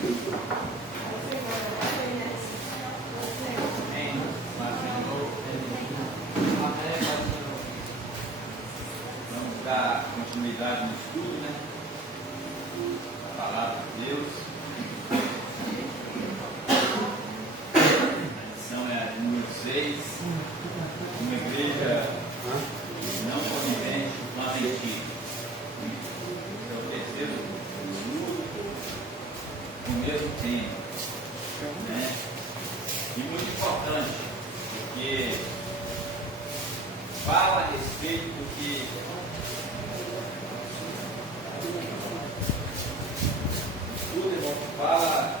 Vamos dar continuidade no estudo, né? A palavra de Deus. A lição é a número 6. Uma igreja não conivente com a mentira. É o terceiro estudo do mesmo tema, né? E muito importante, porque fala a respeito do que tudo, irmão, fala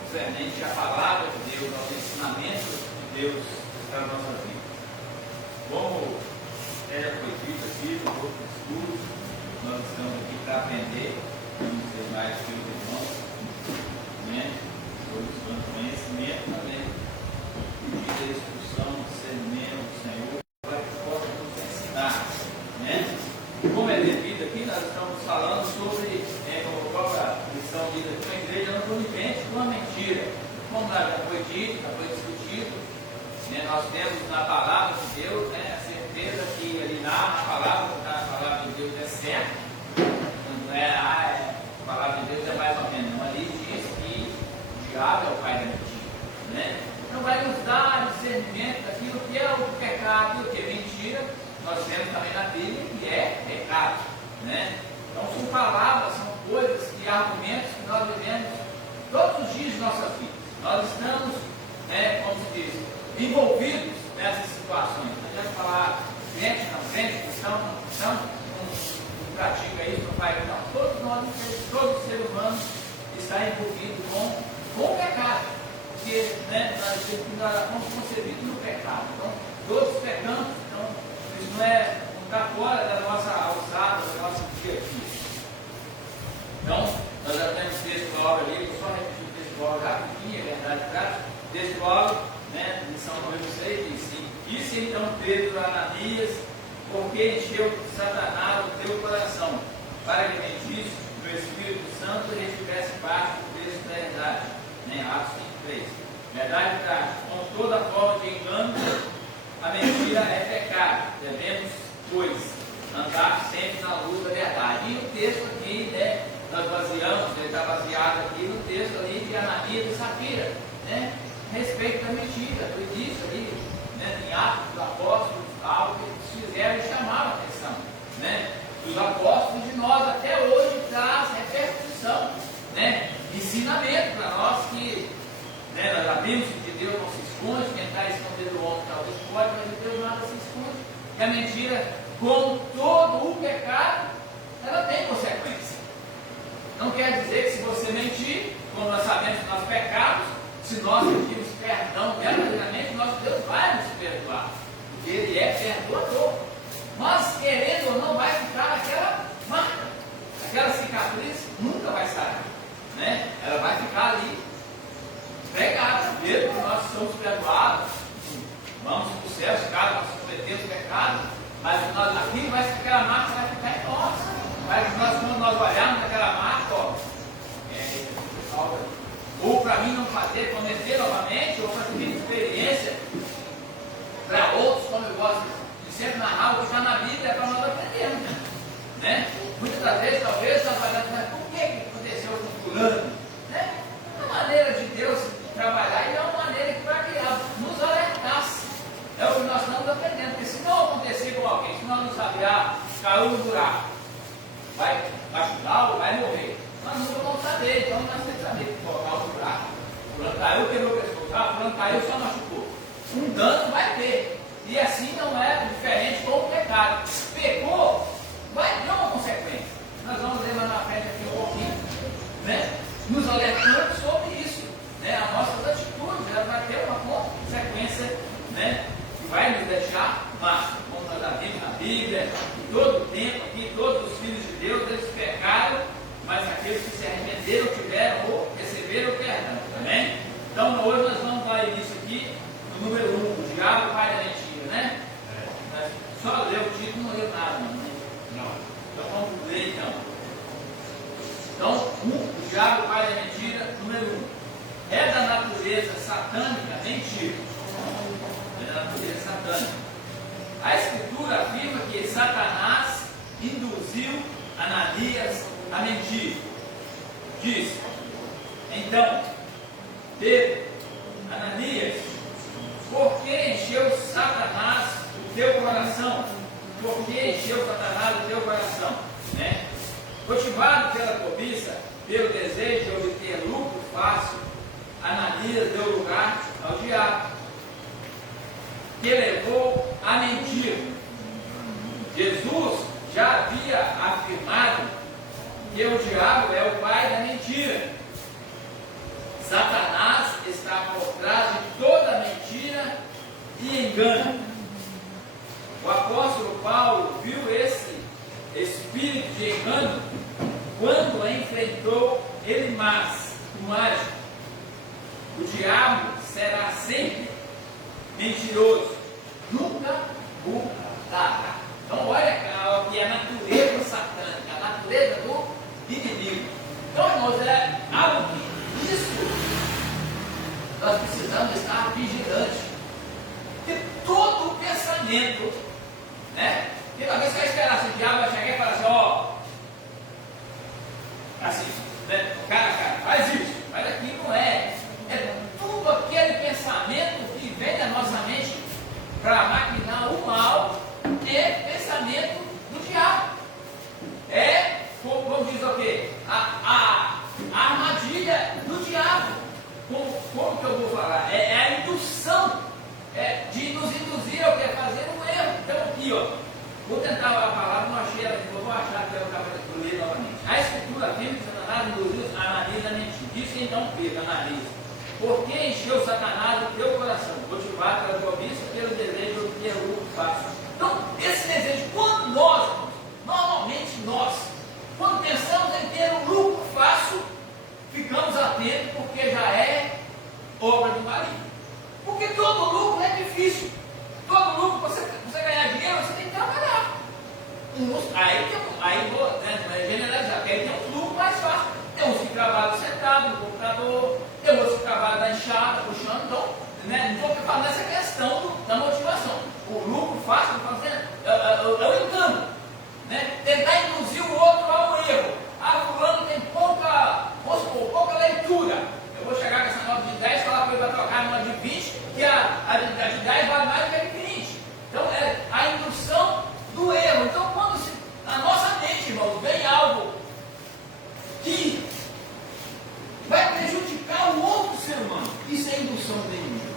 concernente à palavra de Deus, aos ensinamentos de Deus para a nossa vida. Como já foi dito aqui no outro estudo, nós estamos aqui para aprender, vamos ser mais que os irmãos, né? Buscando conhecimento também, pedir a instrução, discernimento do Senhor, para que possa nos ensinar, né? Como é devido aqui, nós estamos falando sobre, como a própria lição diz aqui, uma igreja não conivente com a mentira. Como já foi dito, já foi discutido, né? Nós temos na palavra de Deus, né, a certeza que ali na palavra de Deus é certo, não é a palavra de Deus é mais ou menos, não, ali diz que o diabo é o pai da mentira, né? Então vai nos dar discernimento daquilo que é o pecado e o que é mentira. Nós temos também na Bíblia que é pecado, né? Então são palavras, são coisas e argumentos que nós vivemos todos os dias de nossas vidas. Nós estamos, né, como se diz, envolvidos nessas situações. Não adianta falar crente, não crente, cristão, não cristão, não pratica isso, não faz isso, não. Todos nós, todo ser humano está envolvido com o pecado. Porque, né, nós fomos concebidos no pecado. Então, todos pecamos, então isso não está fora da nossa alçada, da nossa dia a dia. Então, nós já temos texto logo ali, vou só repetir o texto logo rapidinho, é verdade prática. Texto logo, né, lição número 6, diz assim: disse então Pedro a Ananias, porque encheu Satanás o teu coração, para que mentisse no Espírito Santo e retivesse parte do texto da verdade. Né, Atos 23. Verdade prática, com toda forma de engano, a mentira é pecado. Devemos, pois, andar sempre na luz da verdade. E o texto aqui, né, nós baseamos, ele está baseado aqui no texto ali de Ananias e Safira, né, a respeito da mentira. Foi disso ali, né, em Atos dos Apóstolos, algo que eles fizeram e chamaram a atenção, né, dos apóstolos de nós até hoje traz repercussão, né, ensinamento para nós que, né, nós sabemos que de Deus não se esconde, quem está escondendo o homem talvez pode, mas de Deus nada se esconde. E a mentira, como todo o pecado, ela tem consequência. Não quer dizer que se você mentir, como nós sabemos que nós pecamos, se nós pedirmos perdão verdadeiramente, nosso Deus vai nos perdoar, porque Ele é perdoador. Mas, querendo ou não, vai ficar aquela marca, aquela cicatriz nunca vai sair, né? Ela vai ficar ali, pregada, mesmo que nós somos perdoados, vamos para o céu, caso nós cometemos pecado, mas aquilo vai ficar, aquela marca vai ficar em nós. Quando nós olharmos aquela marca, ó, ou para mim não fazer, cometer novamente, ou para ter experiência para outros, como eu gosto de sempre narrar, o que está na Bíblia é para nós aprendermos, né? Muitas das vezes, talvez, nós falamos, mas por que aconteceu com fulano? Né? A maneira de Deus trabalhar e é uma maneira que para que nos alertasse. É o que nós estamos aprendendo, porque se não acontecer com alguém, se nós não saber, caiu no buraco, vai machucar ou vai morrer, nós nunca vamos saber. Então nós temos que saber que colocar o buraco, fulano caiu, quebrou o pescoço, fulano caiu, só machucou. Um dano vai ter, e assim não é diferente com o pecado. Pecou, vai ter uma consequência. Nós vamos ler lá na frente aqui um pouquinho, né? Nos alertando sobre isso, né? As nossas atitudes, ela vai ter uma consequência, né, que vai nos deixar marca, como nós já vimos na Bíblia, em todo o tempo aqui, todos os filhos de Deus, eles pecaram, mas aqueles que se arrependeram tiveram ou receberam o perdão, amém? Então hoje nós vamos dar início aqui no número 1, o diabo, o pai da mentira, né? Só ler o título, não leu nada, não. Então vamos ler então. Então, o diabo, o pai da mentira, número 1. É da natureza satânica, mentira. É da natureza satânica. A Escritura afirma que Satanás induziu Ananias a mentir. Diz: então, Pedro, Ananias, por que encheu Satanás o teu coração? Por que encheu Satanás o teu coração? Né? Motivado pela cobiça, pelo desejo de obter lucro fácil, Ananias deu lugar ao diabo, que levou a mentir. Jesus já havia afirmado que o diabo é o pai da mentira. Satanás está por trás de toda mentira e engano. O apóstolo Paulo viu esse espírito de engano quando enfrentou Elimas, o mágico. O diabo será sempre mentiroso, nunca burlará. Então olha o que é a natureza satânica, a natureza do inimigo. Então, irmãos, é algo que isso nós precisamos estar vigilantes. Porque todo pensamento, né? Porque talvez você vai esperar assim, o diabo vai chegar e falar assim, ó, assim, né? Cara, faz isso, mas aqui não é. É tudo aquele pensamento que vem da nossa mente para maquinar o mal, é pensamento do diabo. É, como diz o quê? A armadilha do diabo. Como que eu vou falar? É a indução, de nos induzir ao que? Fazer um erro. Então aqui, ó, vou tentar a palavra, não achei ela, vou achar que é o capítulo ler novamente. A Escritura afirma que Satanás induziu Ananias a mentir. Disse então Pedro, Ananias, por que encheu Satanás o teu coração? Motivado pela cobiça, pelo desejo de obter lucro fácil. Então, esse desejo, quando normalmente nós, quando pensamos em ter um lucro fácil, ficamos atentos porque já é obra do maligno. Porque todo lucro é difícil. Todo lucro, você ganhar dinheiro, você tem que trabalhar. Aí vou generalizar, porque aí tem um lucro mais fácil. Tem uns que trabalham sentado no computador, tem outros que trabalham na enxada, puxando. Então, né, não estou falando nessa questão da motivação. O lucro fácil, é o engano. Né? Tentar induzir o outro ao erro. Fulano tem pouca leitura. Eu vou chegar com essa nota de 10 e falar que ele vai trocar numa de 20, que a de 10 vale mais do que a de 20. Então, é a indução do erro. Então, quando na nossa mente, irmão, vem algo que vai prejudicar o outro ser humano, isso é indução do inimigo.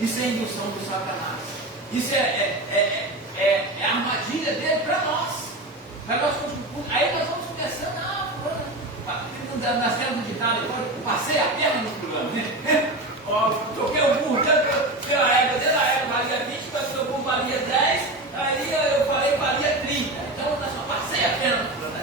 Isso é indução do Satanás. Isso é a armadilha dele para nós. Aí nós vamos começando, nós temos um ditado, passei a perna no fulano, né? Toquei o burro pela égua, desde a égua valia 20, quando o burro valia 10, aí eu falei valia 30. Então nós só passei a perna no fulano.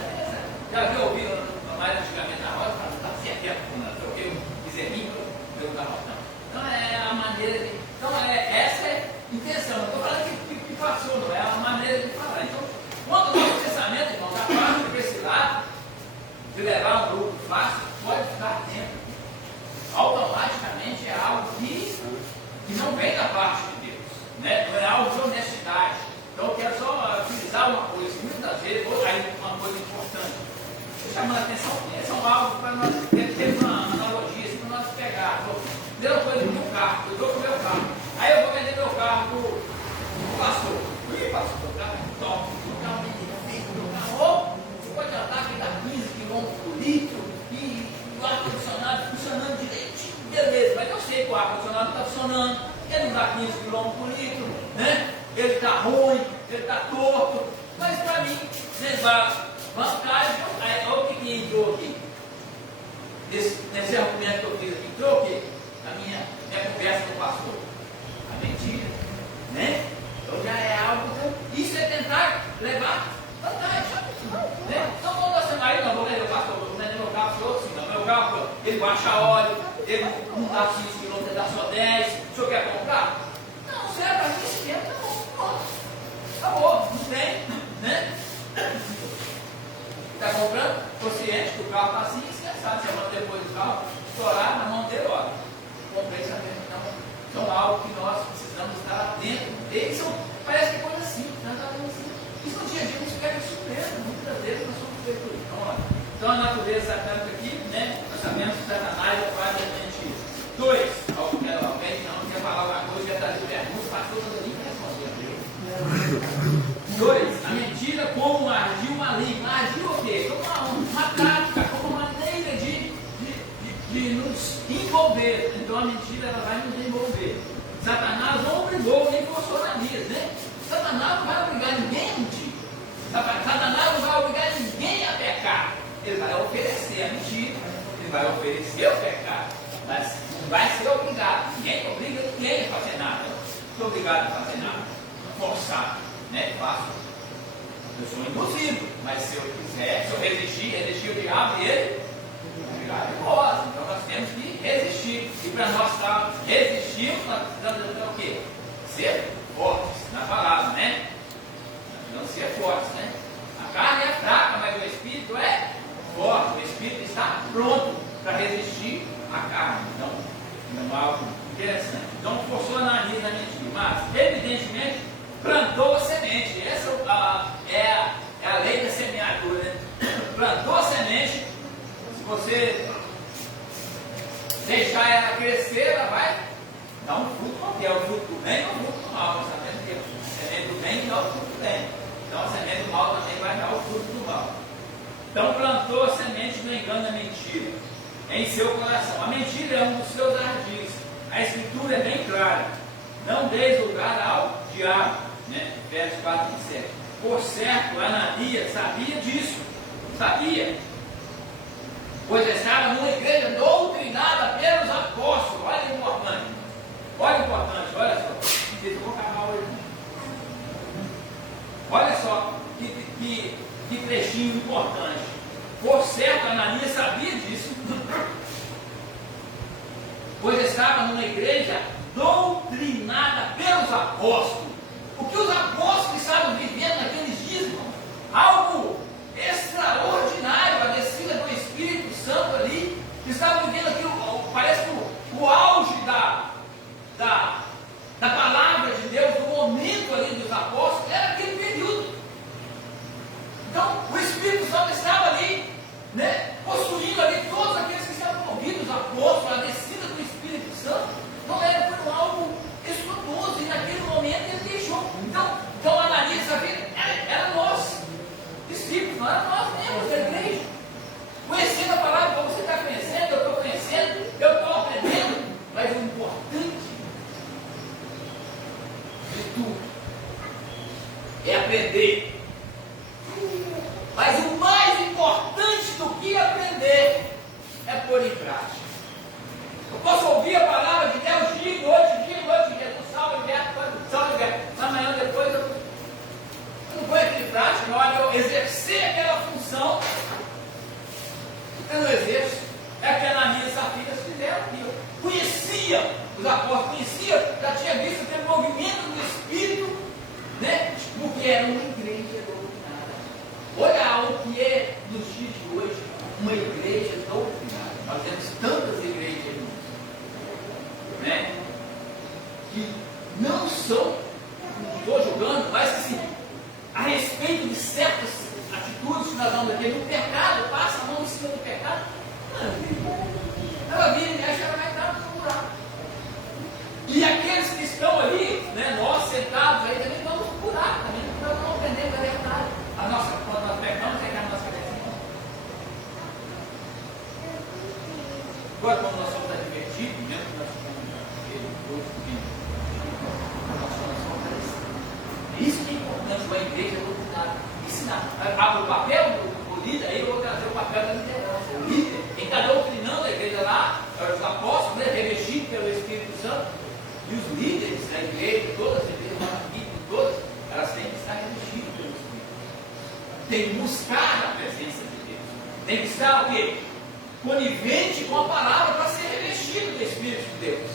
Já viu ouvido mais antigamente na roda? Passei a perna no fulano, troquei um bezerrinho pelo garrotão. Então é a maneira de. Então essa é a intenção. Não estou falando que passou, não é a maneira de falar. Então, quando o nosso pensamento, irmão, está fácil para esse lado, de levar um grupo fácil, pode ficar dentro. Automaticamente é algo que não vem da parte de Deus, né? Não é algo de honestidade. Então eu quero só utilizar uma coisa, muitas vezes, aí uma coisa importante, chamando a atenção, são algo para nós ter uma analogia, assim, para nós pegar. Primeira coisa, o meu carro, eu estou com o meu carro, aí eu vou vender meu carro para o pastor. Ih, pastor, meu carro é top, meu carro é feito, meu carro, você pode andar que dá 15 km por litro e o ar-condicionado funcionando direitinho, beleza, mas eu sei que o ar-condicionado não está funcionando, ele não dá 15 km por litro, né? Ele está ruim, ele está torto, mas para mim, vantagem, olha o que entrou aqui, nesse argumento que eu fiz aqui, entrou o quê? A minha conversa com o pastor, a mentira, né? Então já é algo, isso é tentar levar vantagem, né? Então quando você vai, não vou vender o pastor, vou vender meu carro para outro, não, meu carro, ele baixa óleo, ele não dá 5 km, ele dá só 10, o senhor quer comprar? Não, serve para mim, esquenta, não, acabou, não tem, né? está comprando, consciente que o carro está assim, descansado, semana depois do carro, estourar na mão dele, olha, comprei essa mesmo, então, são algo que nós precisamos estar dentro. Eles são, parece que é coisa simples, não é assim. Isso no dia a dia nos pega de surpresa, muitas vezes nós somos feitos por isso. Então a natureza satânica aqui, né, nós sabemos que Satanás é o pai da mentira. 2, alguém não quer falar uma coisa, quer trazer perguntas, pastor, toda ali responder. 2, a mentira como um ardil maligno. Ardil o quê? Como uma tática, como uma maneira de nos envolver. Então a mentira ela vai nos envolver. Satanás não obrigou nem forçou Ananias, né? Satanás não vai obrigar ninguém a mentir. Satanás não vai obrigar ninguém a pecar. Ele vai oferecer a mentira, ele vai oferecer o pecado, mas não vai ser obrigado. Ninguém obriga ninguém a fazer nada. Não sou obrigado a fazer nada. Forçado, né? Faço. Eu sou impossível, mas se eu quiser, se eu resistir o diabo e ele virar de nós. Então nós temos que resistir. E para nós estarmos resistindo, nós precisamos de o quê? Ser fortes na palavra, né? Não ser fortes, né? A carne é fraca, mas o espírito é forte. O espírito está pronto para resistir à carne. Então, é algo interessante. Então, forçou Ananias a mentir, mas, evidentemente, plantou a semente. Essa é a lei da semeadura, né? Plantou a semente. Se você deixar ela crescer, ela vai dar um fruto qualquer. O fruto do bem ou o fruto do mal. Nós sabemos que a semente do bem dá o fruto do bem. Então, a semente do mal também vai dar o fruto do mal. Então, plantou a semente do engano da mentira em seu coração. A mentira é um dos seus ardis. A escritura é bem clara. Não deis lugar ao diabo, né? Versos 4 e 7. Por certo, Ananias sabia disso. Sabia. Pois estava numa igreja doutrinada pelos apóstolos. Olha que importante. Olha só. Eu vou acabar hoje. Olha só que trechinho importante. Por certo, Ananias sabia disso, pois estava numa igreja doutrinada pelos apóstolos. O que os apóstolos estavam vivendo naqueles dias, irmão? Algo extraordinário, a descida do Espírito Santo ali. Estavam vivendo aquilo, parece que o auge da palavra de Deus, do momento ali dos apóstolos, era aquele período. Então, o Espírito Santo estava ali, né, possuindo ali todos aqueles que estavam envolvidos, os apóstolos, a descida do Espírito Santo. Não era por algo espantoso, e naquele momento ele deixou. Então Ananias sabia, era nós, discípulos, não era nós mesmos da igreja. Conhecendo a palavra, como você está conhecendo, eu estou conhecendo, eu estou aprendendo, mas o importante de tudo é aprender. Mas o mais importante do que aprender é pôr em prática. Eu posso ouvir a palavra de Deus dia e noite, Jesus salve, mas amanhã depois eu não ponho aquilo em prática. Olha, eu exercer aquela função, eu não exerço. É o que Ananias e Safira fizeram aqui. Eu conhecia os apóstolos, já tinha visto aquele movimento do Espírito, né? Porque era uma igreja doutrinada. Olha o que é nos dias de hoje uma igreja doutrinada. Nós temos tantas igrejas, né, que não são, não estou julgando, mas assim, a respeito de certas atitudes que nós vamos aqui no pecado, passa a mão em cima do pecado, ela vira e mexe, ela vai entrar no buraco. E aqueles que estão ali, né, nós sentados aí, também vamos no buraco, também nós não aprendemos a verdade. Quando nós pecamos, é que a nossa cabeça não. Agora, quando nós somos advertidos, mesmo que nós isso que é importante, uma igreja doutrinária, ensinar. O papel do líder, aí eu vou trazer o papel da liderança. O líder, quem está doutrinando a igreja lá, os apóstolos, né, revestidos pelo Espírito Santo, e os líderes da igreja, todas as igrejas, todas, elas têm que estar revestidas pelo Espírito. Tem que buscar a presença de Deus. Tem que estar o quê? Conivente com a palavra para ser revestido do Espírito de Deus.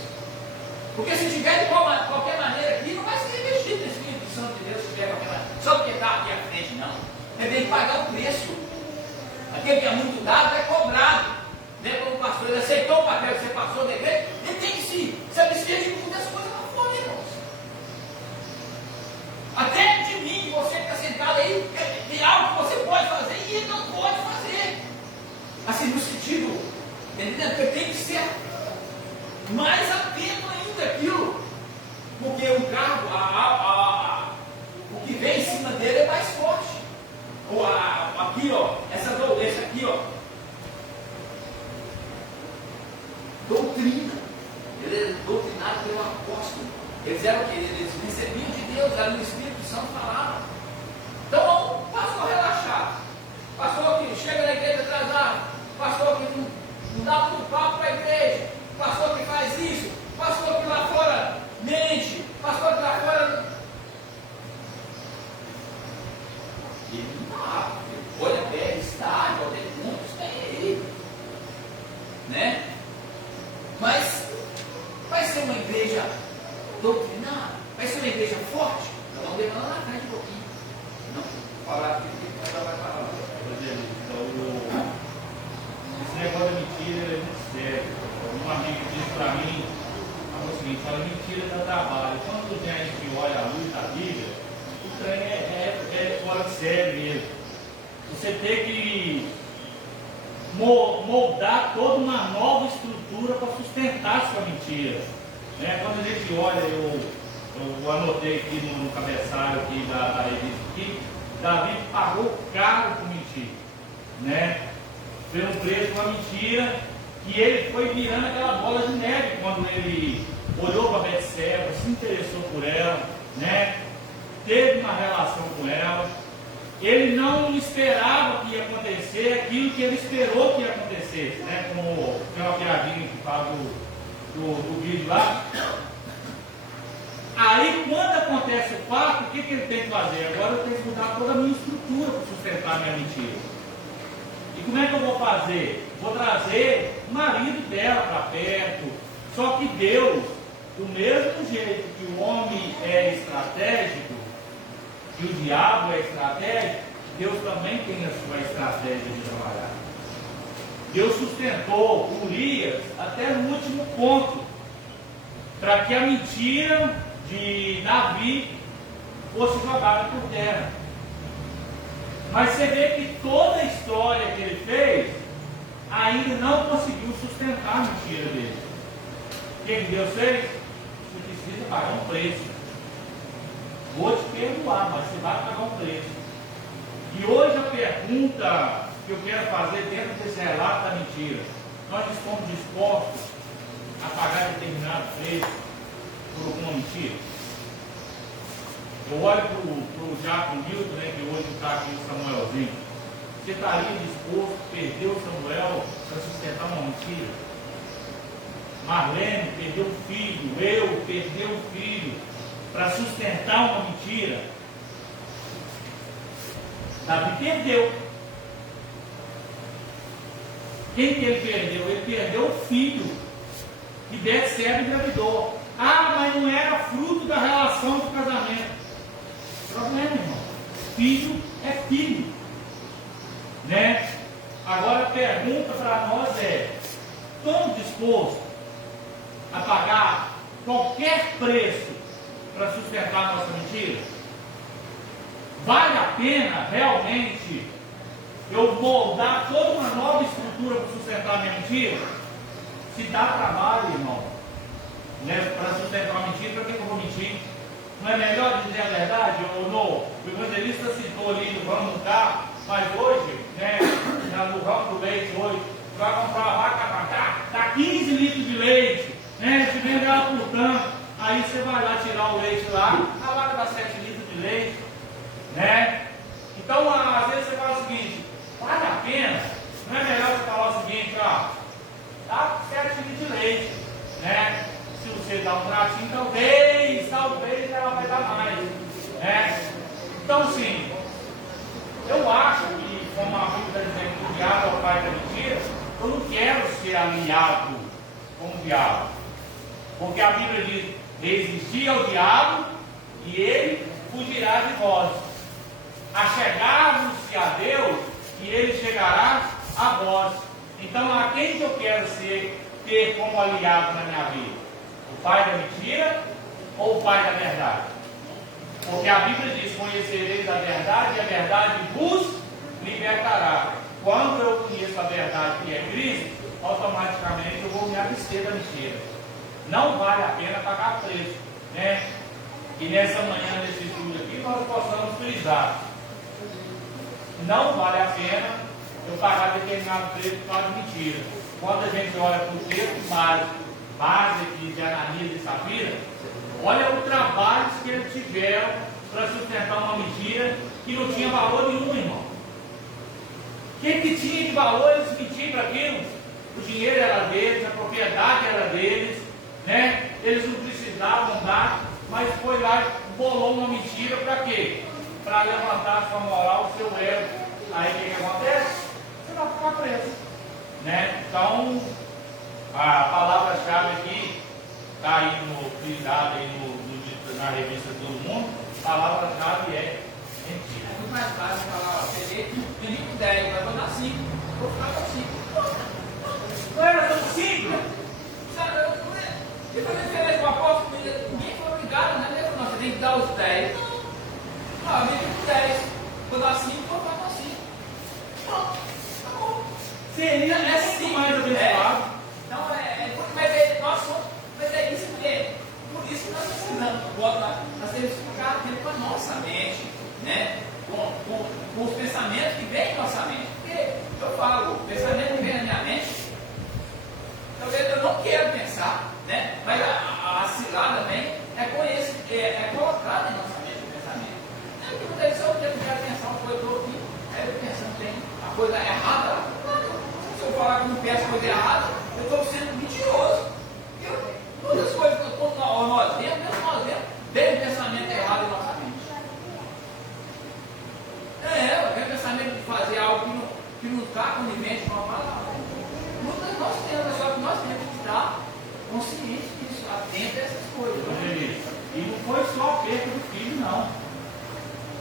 Porque se tiver de qualquer maneira aqui, não vai ser revestido do Espírito Santo de Deus, se tiver de qualquer maneira. Só porque está aqui à frente, não. Ele tem que pagar o preço. Aquele que é muito dado é cobrado. Né? Como o pastor, ele aceitou o papel que você passou da igreja, ele tem que se abster de muitas coisas lá fora, irmãos. Até de mim, você que está sentado aí, tem algo que você pode fazer e ele não pode fazer. Assim, no sentido, entendeu? Porque tem que ser mais atento ainda aquilo. Porque o cargo, o que vem em cima dele é mais forte. Ou aqui, ó, essa aqui, ó, doutrina. Ele é doutrinado pelo apóstolo. Eles eram o que? Eles recebiam de Deus, era no Espírito Santo falava. Então, pastor relaxado, pastor que chega na igreja atrasado, pastor que não dá muito papo para a igreja, pastor que faz isso, pastor que lá fora mente, pastor que lá fora. Ele não, olha bem, estágio, tem muitos, tem aí, né? Mas vai ser uma igreja doutrinada, vai ser uma igreja forte. Nós vamos levar lá na frente um pouquinho. Não, falar aqui que ela vai falar. Então, esse negócio da mentira é muito sério. Um amigo disse para mim, falou o seguinte: olha, mentira dá trabalho. Quando a gente olha a luz da Bíblia, o trem é fora de sério mesmo. Você tem que moldar toda uma nova estrutura para sustentar sua mentira. Né? Quando a gente olha, eu anotei aqui no cabeçalho aqui da revista aqui, Davi pagou caro por mentir, né? Foi um preço para mentira, e ele foi virando aquela bola de neve quando ele olhou para Betseba, se interessou por ela, né? Teve uma relação com ela. Ele não esperava que ia acontecer aquilo que ele esperou que ia acontecer, né? Como tem uma piadinha que fala do vídeo lá. Aí, quando acontece o fato, o que ele tem que fazer? Agora eu tenho que mudar toda a minha estrutura para sustentar a minha mentira. E como é que eu vou fazer? Vou trazer o marido dela para perto. Só que Deus, do mesmo jeito que o homem é estratégico, que o diabo é estratégico, Deus também tem a sua estratégia de trabalhar. Deus sustentou Urias até no último ponto, para que a mentira de Davi fosse jogada por terra. Mas você vê que toda a história que ele fez ainda não conseguiu sustentar a mentira dele. O que Deus fez? Você precisa pagar um preço. Vou te perdoar, mas você vai pagar um preço. E hoje a pergunta que eu quero fazer dentro desse relato da mentira: nós estamos dispostos a pagar determinado preço por alguma mentira? Eu olho para o Diácono Milton, né, que hoje está aqui o Samuelzinho. Você estaria disposto a perder o Samuel para sustentar uma mentira? Marlene perdeu um filho, eu perdi um filho para sustentar uma mentira. Davi perdeu. Quem que ele perdeu? Ele perdeu o filho que Betseba engravidou. Ah, mas não era fruto da relação do casamento. Problema, irmão. Filho é filho, né? Agora a pergunta para nós é: estamos dispostos a pagar qualquer preço para sustentar a nossa mentira? Vale a pena realmente eu moldar toda uma nova estrutura para sustentar a minha mentira? Se dá trabalho, irmão, né, para sustentar uma mentira, para que eu vou mentir? Não é melhor dizer a verdade? Ou não? O evangelista citou ali no ramo do carro, mas hoje, né, no ramo do leite, hoje, vai comprar uma vaca, tá 15 litros de leite, né, se vende ela por tanto, aí você vai lá tirar o leite lá, a vaca dá 7 litros de leite, né? Então, às vezes você fala o seguinte: vale a pena? Não é melhor você falar o seguinte, ó, dá 7 litros de leite, né? Se você dá um pratinho, talvez ela vai dar mais, né? Então, sim, eu acho que, como a Bíblia está dizendo que o diabo é o pai da mentira, eu não quero ser aliado com o diabo, porque a Bíblia diz: resistir ao diabo e ele fugirá de vós. Achegarmos-se a Deus e ele chegará a vós. Então, a quem que eu quero ter como aliado na minha vida? O pai da mentira ou o pai da verdade? Porque a Bíblia diz: conhecereis a verdade e a verdade vos libertará. Quando eu conheço a verdade que é Cristo, automaticamente eu vou me abster da mentira. Não vale a pena pagar preço, né? E nessa manhã, nesse estudo aqui, nós possamos frisar: não vale a pena eu pagar determinado preço por causa de mentira. Quando a gente olha para o texto base aqui de Ananias e Safira, olha o trabalho que eles tiveram para sustentar uma mentira que não tinha valor nenhum, irmão. O que tinha de valor eles mentiram para aquilo? O dinheiro era deles, a propriedade era deles, né? Eles não precisavam dar, mas foi lá e bolou uma mentira para quê? Para levantar a sua moral, o seu ego. Aí o que acontece? Você vai ficar preso, né? Então, a palavra-chave aqui está aí frisada aí na revista Todo Mundo. A palavra-chave é mentira. É muito mais fácil falar: ó, peguei 10, mas vou dar 5. Vou ficar com 5. Não era tão simples? Sabe, e fazer diferença com o apóstolo, ninguém foi obrigado, né? Ele falou: não, você tem que dar os 10. Não, eu tenho 10. Vou dar 5, vou ficar com 5. Pronto, acabou. Seria muito mais abençoado. Então, mas é isso que é. Por isso que nós precisamos, nós temos que ficar atento com a nossa mente, né? Com os pensamentos que vêm em nossa mente. Porque eu falo, o pensamento que vem na minha mente, talvez eu não quero pensar, né? Mas a cilada vem, é colocada em nossa mente o pensamento. É que muitas vezes eu quero pensar uma coisa ou outra, aí eu pensando tem a coisa errada. Se eu falar que eu não penso coisa errada, eu estou sendo mentiroso. Todas as coisas que eu estou nós vemos, vem o pensamento errado em nossa mente. Vem o pensamento de fazer algo que não está conivente com a palavra. Muitas nós temos, só que nós temos que estar conscientes disso, atento a essas coisas. E não foi só a perda do filho, não.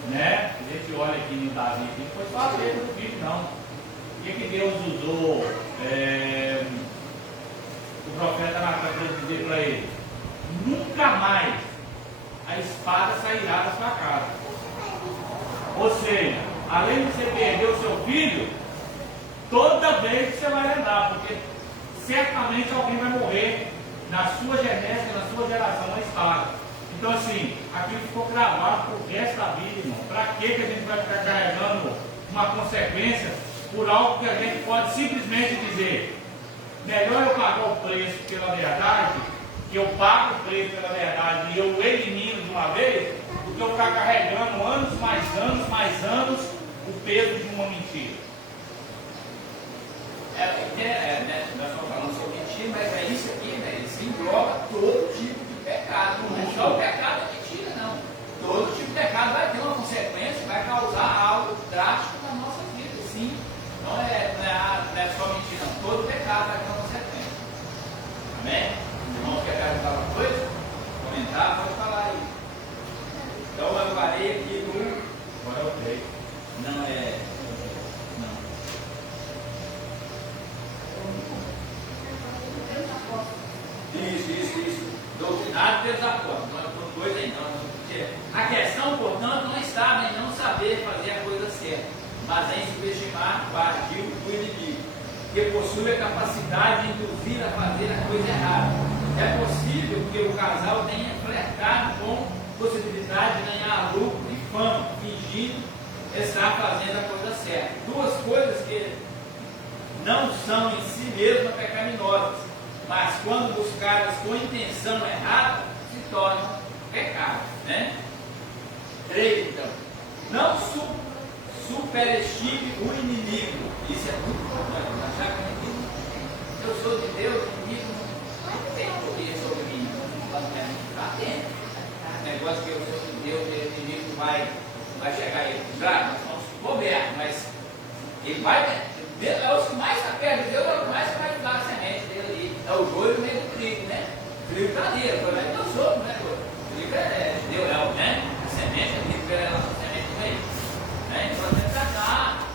Né? A gente olha aqui no Davi, não foi só a perda do filho, não. O que Deus usou o profeta Natan para dizer para ele? Nunca mais a espada sairá da sua casa. Ou seja, além de você perder o seu filho, toda vez que você vai andar, porque certamente alguém vai morrer na sua genética, na sua geração, na espada. Então assim, aquilo ficou gravado pro resto da vida, irmão. Para que a gente vai ficar carregando uma consequência por algo que a gente pode simplesmente dizer: melhor eu pagar o preço pela verdade, que eu pago o preço pela verdade e eu elimino de uma vez, do que eu ficar carregando anos, o peso de uma mentira. Nós estamos falando sobre mentira, mas é isso aqui, né? Isso engloba todo tipo de pecado. Não é só o pecado da mentira, não. Todo tipo de pecado vai ter uma consequência, vai causar algo drástico na nossa vida, sim. Não é só mentira, não. Todo pecado vai ter uma consequência. Amém? Irmão, quer perguntar alguma coisa? Comentar? Pode falar aí. Então eu parei aqui no. Agora eu creio. Não é. Não. Isso. Doutrinado pelos apóstolos. Não é coisa aí, não. A questão, portanto, não está em não saber fazer a coisa certa, mas em subestimar o ardil do inimigo, que possui a capacidade de induzir a fazer a coisa errada. É possível que o casal tenha flertado com possibilidade de ganhar lucro e fama, fingindo estar fazendo a coisa certa. Duas coisas que não são em si mesmas pecaminosas, mas quando buscadas com intenção errada, se tornam pecado, né? 3, então. Não superestime o inimigo. Isso é muito importante. Achar que o inimigo, eu sou de Deus, o inimigo não tem poder sobre mim. Está tendo. O negócio que eu sou de Deus, o inimigo vai chegar aí. Claro, nós vamos governar, mas ele vai. É os que mais está perto de Deus, é o que mais vai dar a semente dele ali. É o joio no meio do trigo, né? O trigo está ali, agora é Deus sobre, né? O trigo é Deus, né? A semente, a trigo é a nossa semente do meio. Né? Então,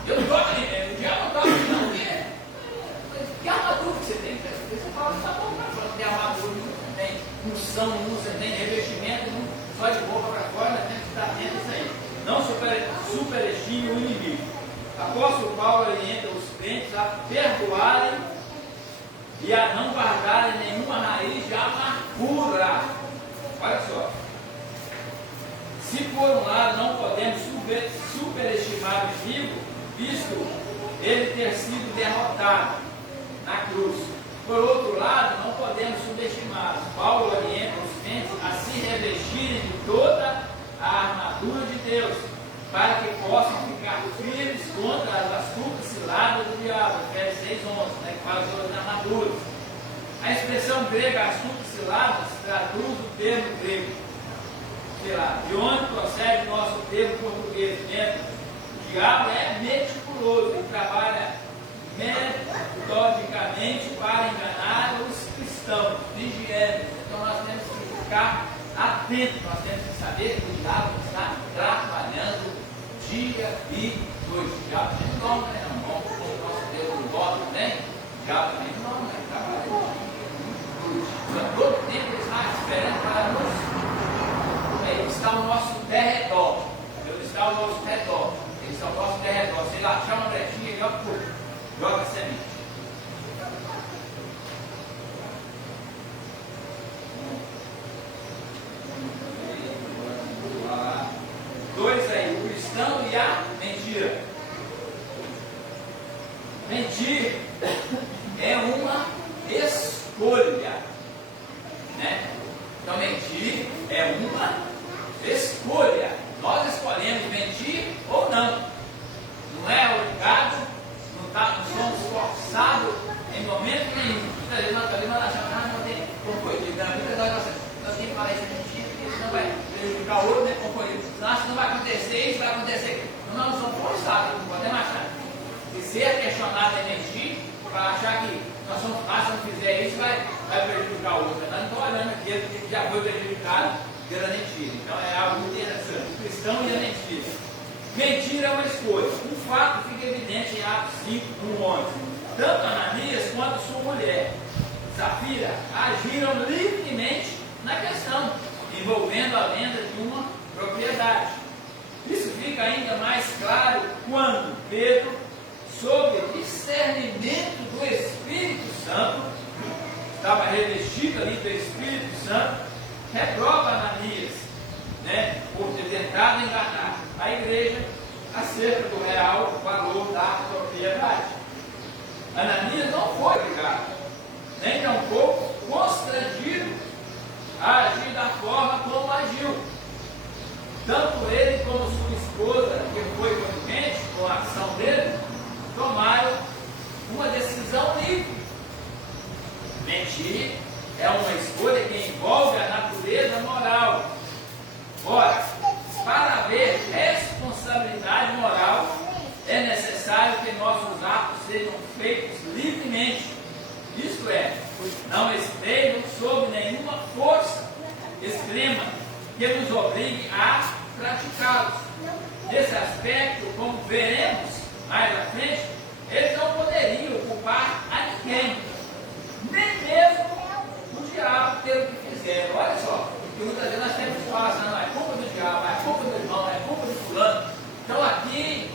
Deus joga ali, unção, não usa nem revestimento, não, só de boca para fora, mas tem que estar atento a isso aí. Não superestime o inimigo. Apóstolo Paulo orienta os crentes a perdoarem e a não guardarem nenhuma raiz de amargura. Olha só. Se por um lado não podemos superestimar o inimigo, visto ele ter sido derrotado na cruz. Por outro lado, não podemos subestimá-lo. Paulo orienta os crentes a se revestirem de toda a armadura de Deus, para que possam ficar firmes contra as astutas ciladas do diabo. Efésios 6:11, né, que fala sobre as armaduras. A expressão grega astutas ciladas traduz o termo grego, sei lá, de onde procede o nosso termo português. O diabo é meticuloso e trabalha metodicamente para enganar os cristãos, vigiando. Então nós temos que ficar atentos, nós temos que saber que o diabo está trabalhando dia e noite. O diabo não dorme, né? Não, como o nosso Deus não dorme também, o diabo também não dorme, né? Trabalha dia e noite. Então todo tempo ele está esperando para nos. Ele está ao nosso derredor. Ele está ao nosso redor. Ele está ao nosso derredor. Se ele achar uma brechinha, ele joga a semente. Dois aí, o cristão e a mentira. Mentir é uma escolha, né? Então mentir é uma escolha. Nós escolhemos mentir ou não. Não é obrigado, não somos forçados em momento nenhum. Muitas vezes nós achamos, não tem como foi dito. Nós temos que falar isso mentira, porque senão vai prejudicar o outro, né? Como foi dito. Senão não vai acontecer isso, vai acontecer aquilo. Nós não somos forçados, não podemos achar. Se ser questionado é mentir, para achar que nós somos, se não fizer isso, vai prejudicar o outro. Nós não estamos olhando aquele que já foi prejudicado pela mentira. Então é algo muito interessante. O cristão e a mentira. Mentira é uma escolha. Um fato fica evidente em Atos 5, 1:11. Tanto Ananias quanto sua mulher, Safira, agiram livremente na questão, envolvendo a venda de uma propriedade. Isso fica ainda mais claro quando Pedro, sob discernimento do Espírito Santo, estava revestido ali do Espírito Santo, reprova Ananias, né, por ter tentado enganar a igreja acerca do real valor da propriedade. Ananias não foi obrigado, nem tampouco constrangido a agir da forma como agiu. Tanto ele como sua esposa, que foi conivente com a ação dele, tomaram uma decisão livre. Mentir é uma escolha que envolve a natureza moral. Ora, para haver responsabilidade moral, é necessário que nossos atos sejam feitos livremente. Isto é, não estejam sob nenhuma força extrema que nos obrigue a praticá-los. Nesse aspecto, como veremos mais à frente, eles não poderiam culpar a ninguém, nem mesmo o diabo pelo que fizeram. Olha só, porque muitas vezes nós temos que falar assim, não, é culpa do diabo, é culpa do irmão, é culpa do fulano. Então aqui,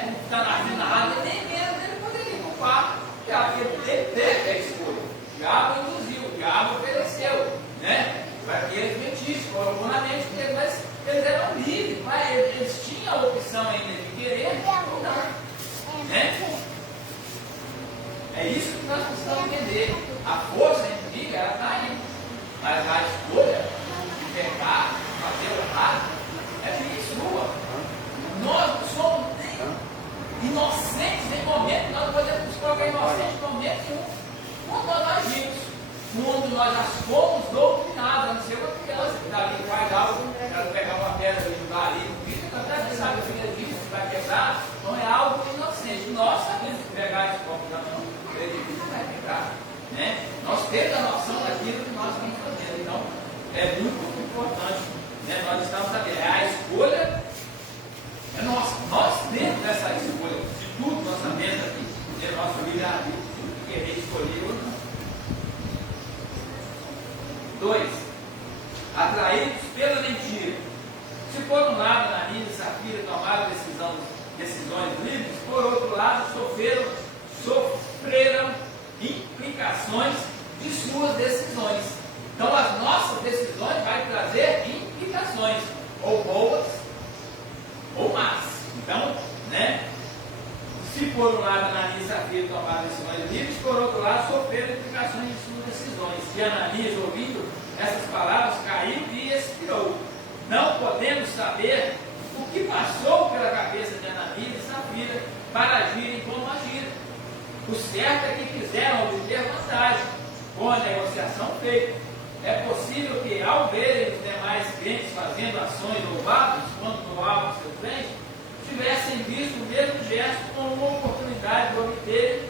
como está na rádio, nem mesmo ele poderia culpar o diabo, porque ele teve a escolha. O diabo induziu, o diabo ofereceu, né? Para que eles mentissem, colocou na mente dele, mas eles eram livres, mas eles tinham a opção ainda de querer ou não. Né? É isso que nós precisamos entender. A força inimiga, ela está aí. Mas a escolha de pecar, fazer o errado, é minha e sua. Nós não somos nem inocentes em momento, nós não podemos nos colocar inocentes em momento nenhum. Quando nós agimos, quando nós já fomos doutrinados, a não ser uma criança que está ali, faz algo, ela pegar uma pedra e jogar ali no vidro, até sabe que isso vai quebrar, não é algo inocente. Nós sabemos que pegar esse copo na mão, ele vai quebrar. Né? Nós temos a noção daquilo que nós vamos fazer. Então, é muito importante, né? Nós estamos sabendo, a escolha é nossa. Nós temos essa escolha de tudo nós sabemos aqui, é nosso livre-arbítrio, querer escolher ou não. 2. atraídos pela mentira. Se por um lado Ananias e Safira tomaram decisões livres, por outro lado sofreram implicações de suas decisões. Então as nossas decisões vão trazer implicações, ou boas ou más. Então, se por um lado Ananias e Safira tomaram decisões livres, por outro lado sofreram implicações de suas decisões. E Ananias, ouvindo essas palavras, caiu e expirou. Não podemos saber o que passou pela cabeça de Ananias e Safira para agirem como agiram. O certo é que quiseram obter vantagem com a negociação feita. É possível que, ao verem os demais crentes fazendo ações louváveis quando doavam seus bens, tivessem visto o mesmo gesto como uma oportunidade de obter,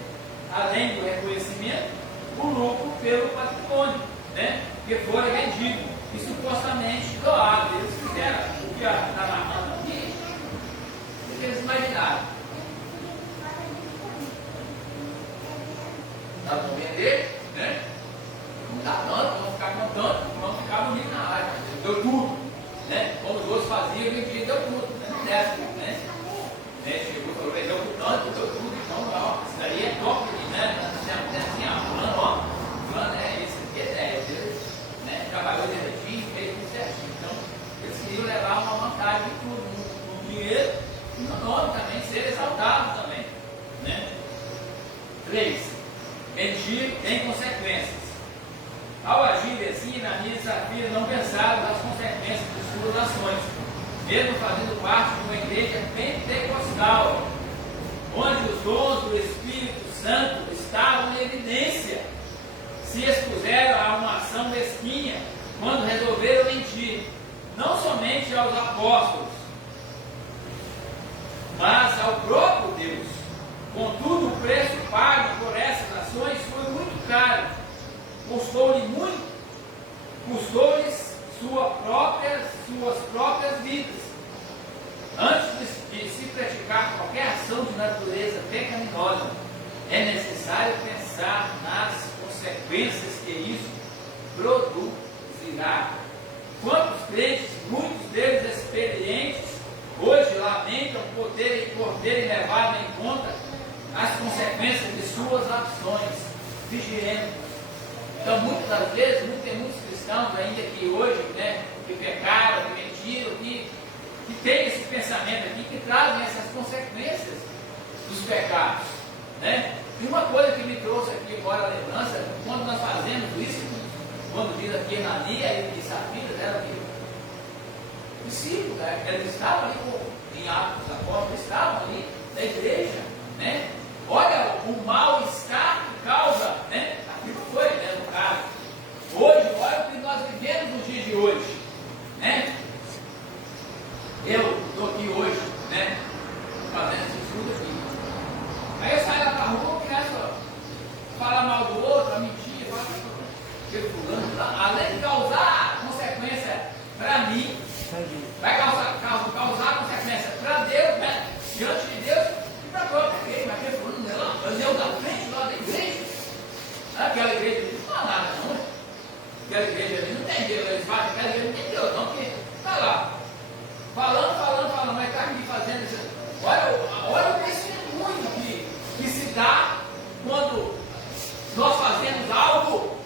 além do reconhecimento, o lucro pelo patrimônio, que fora vendido e supostamente doado. Eles fizeram o que está narrando aqui, o que eles imaginaram. Nós vamos vender, não dá tanto, vamos ficar contando, vamos ficar bonito na área, deu tudo, como os outros faziam, vendia, deu tudo, não desce, chegou e falou, vendeu por tanto, deu tudo, então, ó, isso daí é top, fulano é esse aqui, é ideia, trabalhou direitinho, fez tudo certinho. Então, eles queriam levar uma vantagem de tudo, no dinheiro e no nome também, ser exaltado também. 3. Mentir tem consequências. Ao agir assim, Ananias e Safira não pensaram nas consequências de suas ações, mesmo fazendo parte de uma igreja pentecostal, onde os dons do Espírito Santo estavam em evidência. Se expuseram a uma ação mesquinha quando resolveram mentir, não somente aos apóstolos, mas ao próprio Deus. Contudo, o preço pago por essas ações foi muito caro. Custou-lhes suas próprias vidas. Antes de se praticar qualquer ação de natureza pecaminosa, é necessário pensar nas consequências que isso produzirá. Quantos crentes, muitos deles experientes, hoje lamentam por terem levado em conta as consequências de suas ações, vigiando. Então, muitas das vezes, tem muitos cristãos ainda que hoje, que pecaram, que mentiram, que têm esse pensamento aqui, que trazem essas consequências dos pecados. E uma coisa que me trouxe aqui agora a lembrança, quando nós fazemos isso, quando diz aqui Ananias e Safira, era que discípulos, eles estavam ali em Atos dos Apóstolos, estavam ali na igreja, olha o mal-estar que causa, aqui não foi, no caso. Hoje, olha o que nós vivemos nos dias de hoje, Eu estou aqui hoje, fazendo esse estudo aqui. Aí eu saio lá para a rua e começo a falar mal do outro, a mentir, aquele fulano lá, além de causar consequência para mim, vai causar consequência para Deus, diante de Deus e para a própria igreja. Mas aquele fulano lá, andeu da frente lá da igreja, aquela igreja ali não fala nada não, aquela igreja ali não tem Deus, eles falam que aquela igreja não tem Deus não, porque está lá, falando, mas está aqui fazendo isso. Olha o testemunho que se dá quando nós fazemos algo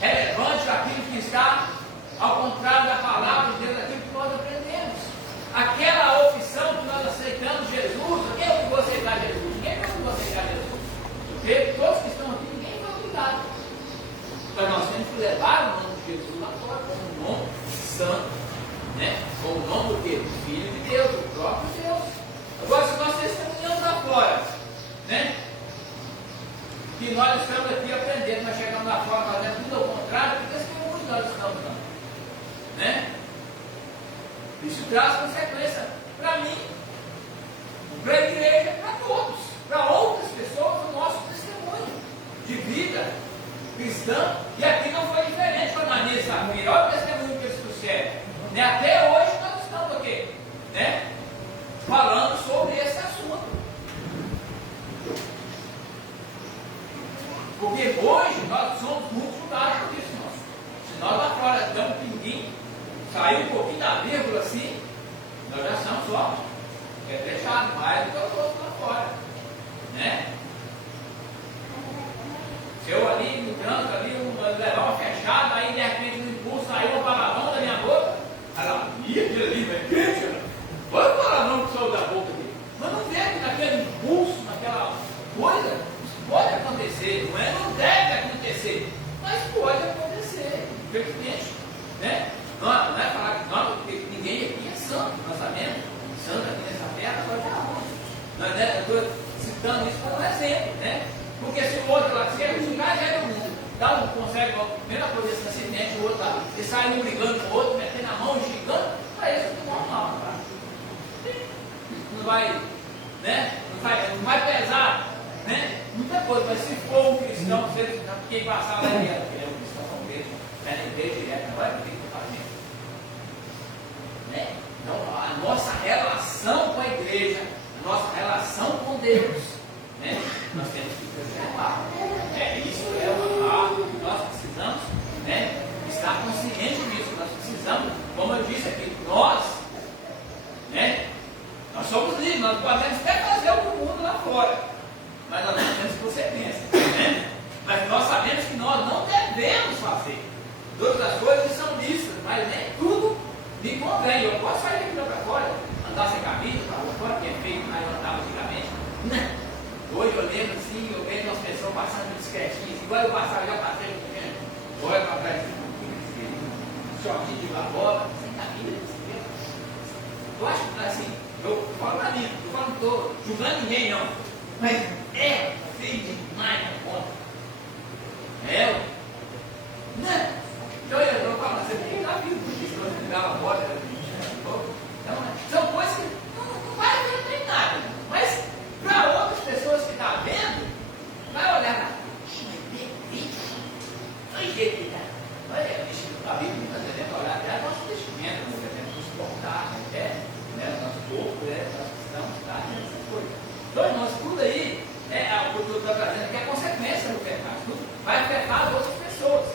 relevante daquilo que está ao contrário da palavra de Deus, daquilo que nós aprendemos. Aquela opção que nós aceitamos Jesus, quem é que você aceitar Jesus? Ninguém foi que você aceitar Jesus. Porque todos que estão aqui, ninguém foi obrigado. Então nós temos que levar o nome de Jesus lá fora como um nome santo. Com o nome do quê? Do Filho de Deus, do próprio Deus. Agora, se nós testemunhamos lá fora, que nós estamos aqui aprendendo, nós chegamos lá fora fazendo tudo ao contrário, que testemunho nós estamos dando. Isso traz consequência para mim, para a igreja, para todos, para outras pessoas, o nosso testemunho de vida cristã. E aqui não foi diferente com a Ananias e Safira. Olha o testemunho que eles trouxeram. Até hoje nós estamos aqui, falando sobre esse assunto. Porque hoje nós somos muito julgados por isso, nós lá fora damos um pinguim, saiu um pouquinho da vírgula assim, nós já estamos só, é fechado, mais do que os outros lá fora, né? Se eu ali no trânsito, ali, levar uma fechada, aí de repente no impulso saiu um palavrão da minha boca, aí ela, ih, aquele ali, vai crente, olha o palavrão que saiu da boca dele. Mas não vê que naquele impulso, naquela coisa, isso pode acontecer, não é? Não deve acontecer, mas pode acontecer, infelizmente, né? Não é falar que não, porque ninguém aqui é santo, nós sabemos, santo aqui nessa terra, agora está onde? Eu estou citando isso como um exemplo, né? Porque se o outro lá disser, o cara já é do mundo, dá um consegue a primeira coisa esse acidente, o outro lá, e sai um brigando com o outro, metendo a mão, xingando, para isso não é normal, tá? Não vai, né? Não vai pesar, né? Muita coisa, mas se for um cristão, quem passar lá ele é um cristão com Deus, é na igreja direto, não vai ter que fazer. Né? Então, a nossa relação com a igreja, a nossa relação com Deus, né? Nós temos que preservar. Isso é algo que nós precisamos, né? Estar consciente disso. Nós precisamos, como eu disse aqui, nós, né? Nós somos livres, nós podemos até fazer o mundo lá fora, mas nós não temos consequências, né? Mas nós sabemos que nós não devemos fazer. Todas as coisas são lícitas, mas nem tudo me convém. Eu posso sair aqui para fora, andar sem camisa, para fora, que é feio, mas eu andava antigamente. Né? Hoje eu lembro assim, eu vejo as pessoas passando discretinhas, igual eu passava, já passei, olha para trás, shortinho de bola, sem camisa, eu acho que assim, eu falo para mim, eu não estou julgando ninguém não, mas é feio demais na conta. Né? Então eu falo, você tem que dar vida, porque se você pegar a bola, então, são coisas que não vai ver nada, mas para outras pessoas que estão vendo, vai olhar lá, olha o jeito que está, olha o vestido da Bíblia, nós devemos olhar até o nosso vestimento, nós devemos nos portar, né? Nosso corpo, nós precisamos estar nessas coisas. Então, irmãos, tudo aí, o que eu estou trazendo aqui é a consequência do pecado, tudo vai afetar as outras pessoas.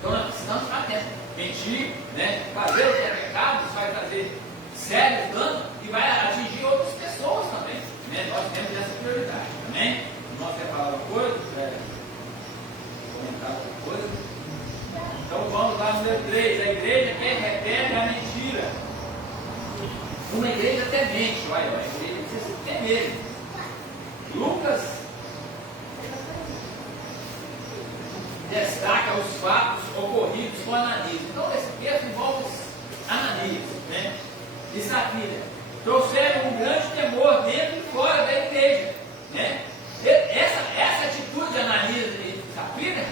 Então, nós precisamos estar atentos. Mentir, né? Fazer o que é pecado, isso vai trazer sérios danos e vai atingir outras pessoas também. Né? Nós temos essa prioridade. Amém? Nós quer falar uma coisa? Comentar outra coisa? Então vamos lá no número 3. A igreja que repete a mentira. Uma igreja até mente, a igreja precisa ter medo. Lucas destaca os fatos ocorridos com Ananias. Então esse texto envolve Ananias, né? E Safira. Trouxeram um grande temor dentro e fora da igreja, né? Essa atitude de Ananias e Safira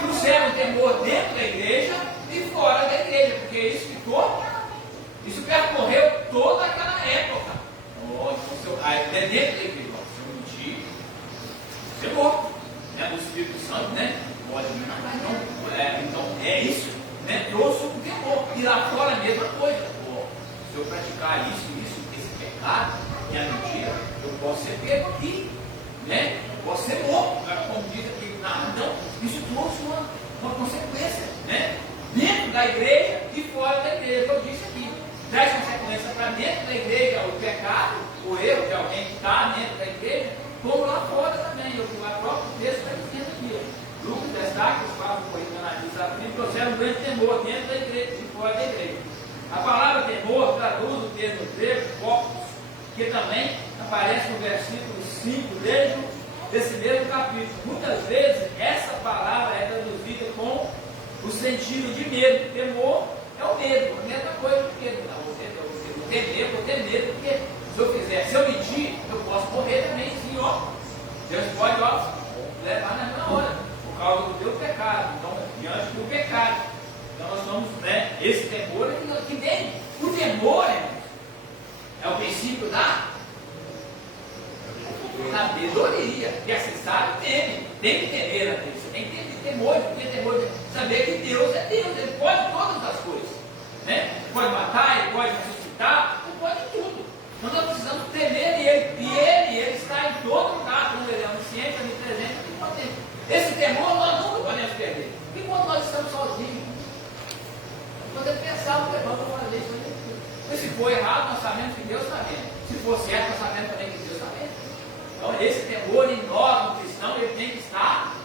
trouxeram temor dentro da igreja e fora da igreja, porque isso percorreu toda aquela época. Dentro da igreja, se eu mentir, você é morto, né? O Espírito Santo, né? Pode vir, mas não, então é isso, né? Trouxe um temor, e lá fora a mesma coisa. Se eu praticar esse pecado, que é a mentira, eu posso ser pego aqui, né? Eu posso ser morto, como diz aqui. Então, isso trouxe uma consequência, né? Dentro da igreja e fora da igreja, eu disse aqui. Traz consequência para dentro da igreja, o pecado, o erro de alguém que está dentro da igreja, como lá fora também. O próprio texto está dizendo aqui. Lucas destaca os fatos ocorridos na Ananias, trouxeram um grande temor dentro da igreja e fora da igreja. A palavra temor traduz o termo grego focus, que também aparece no versículo 5 desse mesmo capítulo. Muitas vezes essa palavra é traduzida com o sentido de medo. Temor é o medo, a mesma coisa que medo. Eu vou ter medo, porque se eu mentir, eu posso morrer também, sim, ó. Deus pode, levar na mesma hora, por causa do teu pecado. Então, diante do pecado. Então nós vamos, né? Esse temor é que vem. O temor, é o princípio da sabedoria. Que assim sabe, tem que temer a Deus. Você tem que ter temor, porque temor de saber que Deus é Deus, Ele pode todas as coisas. Né? Ele pode matar, Ele pode ressuscitar, Ele pode tudo. Então nós precisamos temer Ele. E Ele está em todo lugar, como Ele é onisciente, onipresente, onipotente. Esse temor nós nunca podemos perder. E quando nós estamos sozinhos, podemos pensar o que vamos fazer isso aí. E se for errado, nós sabemos que Deus está vendo. Se for certo, nós sabemos também que Deus está vendo. Então, esse temor em nós, no cristão, ele tem que estar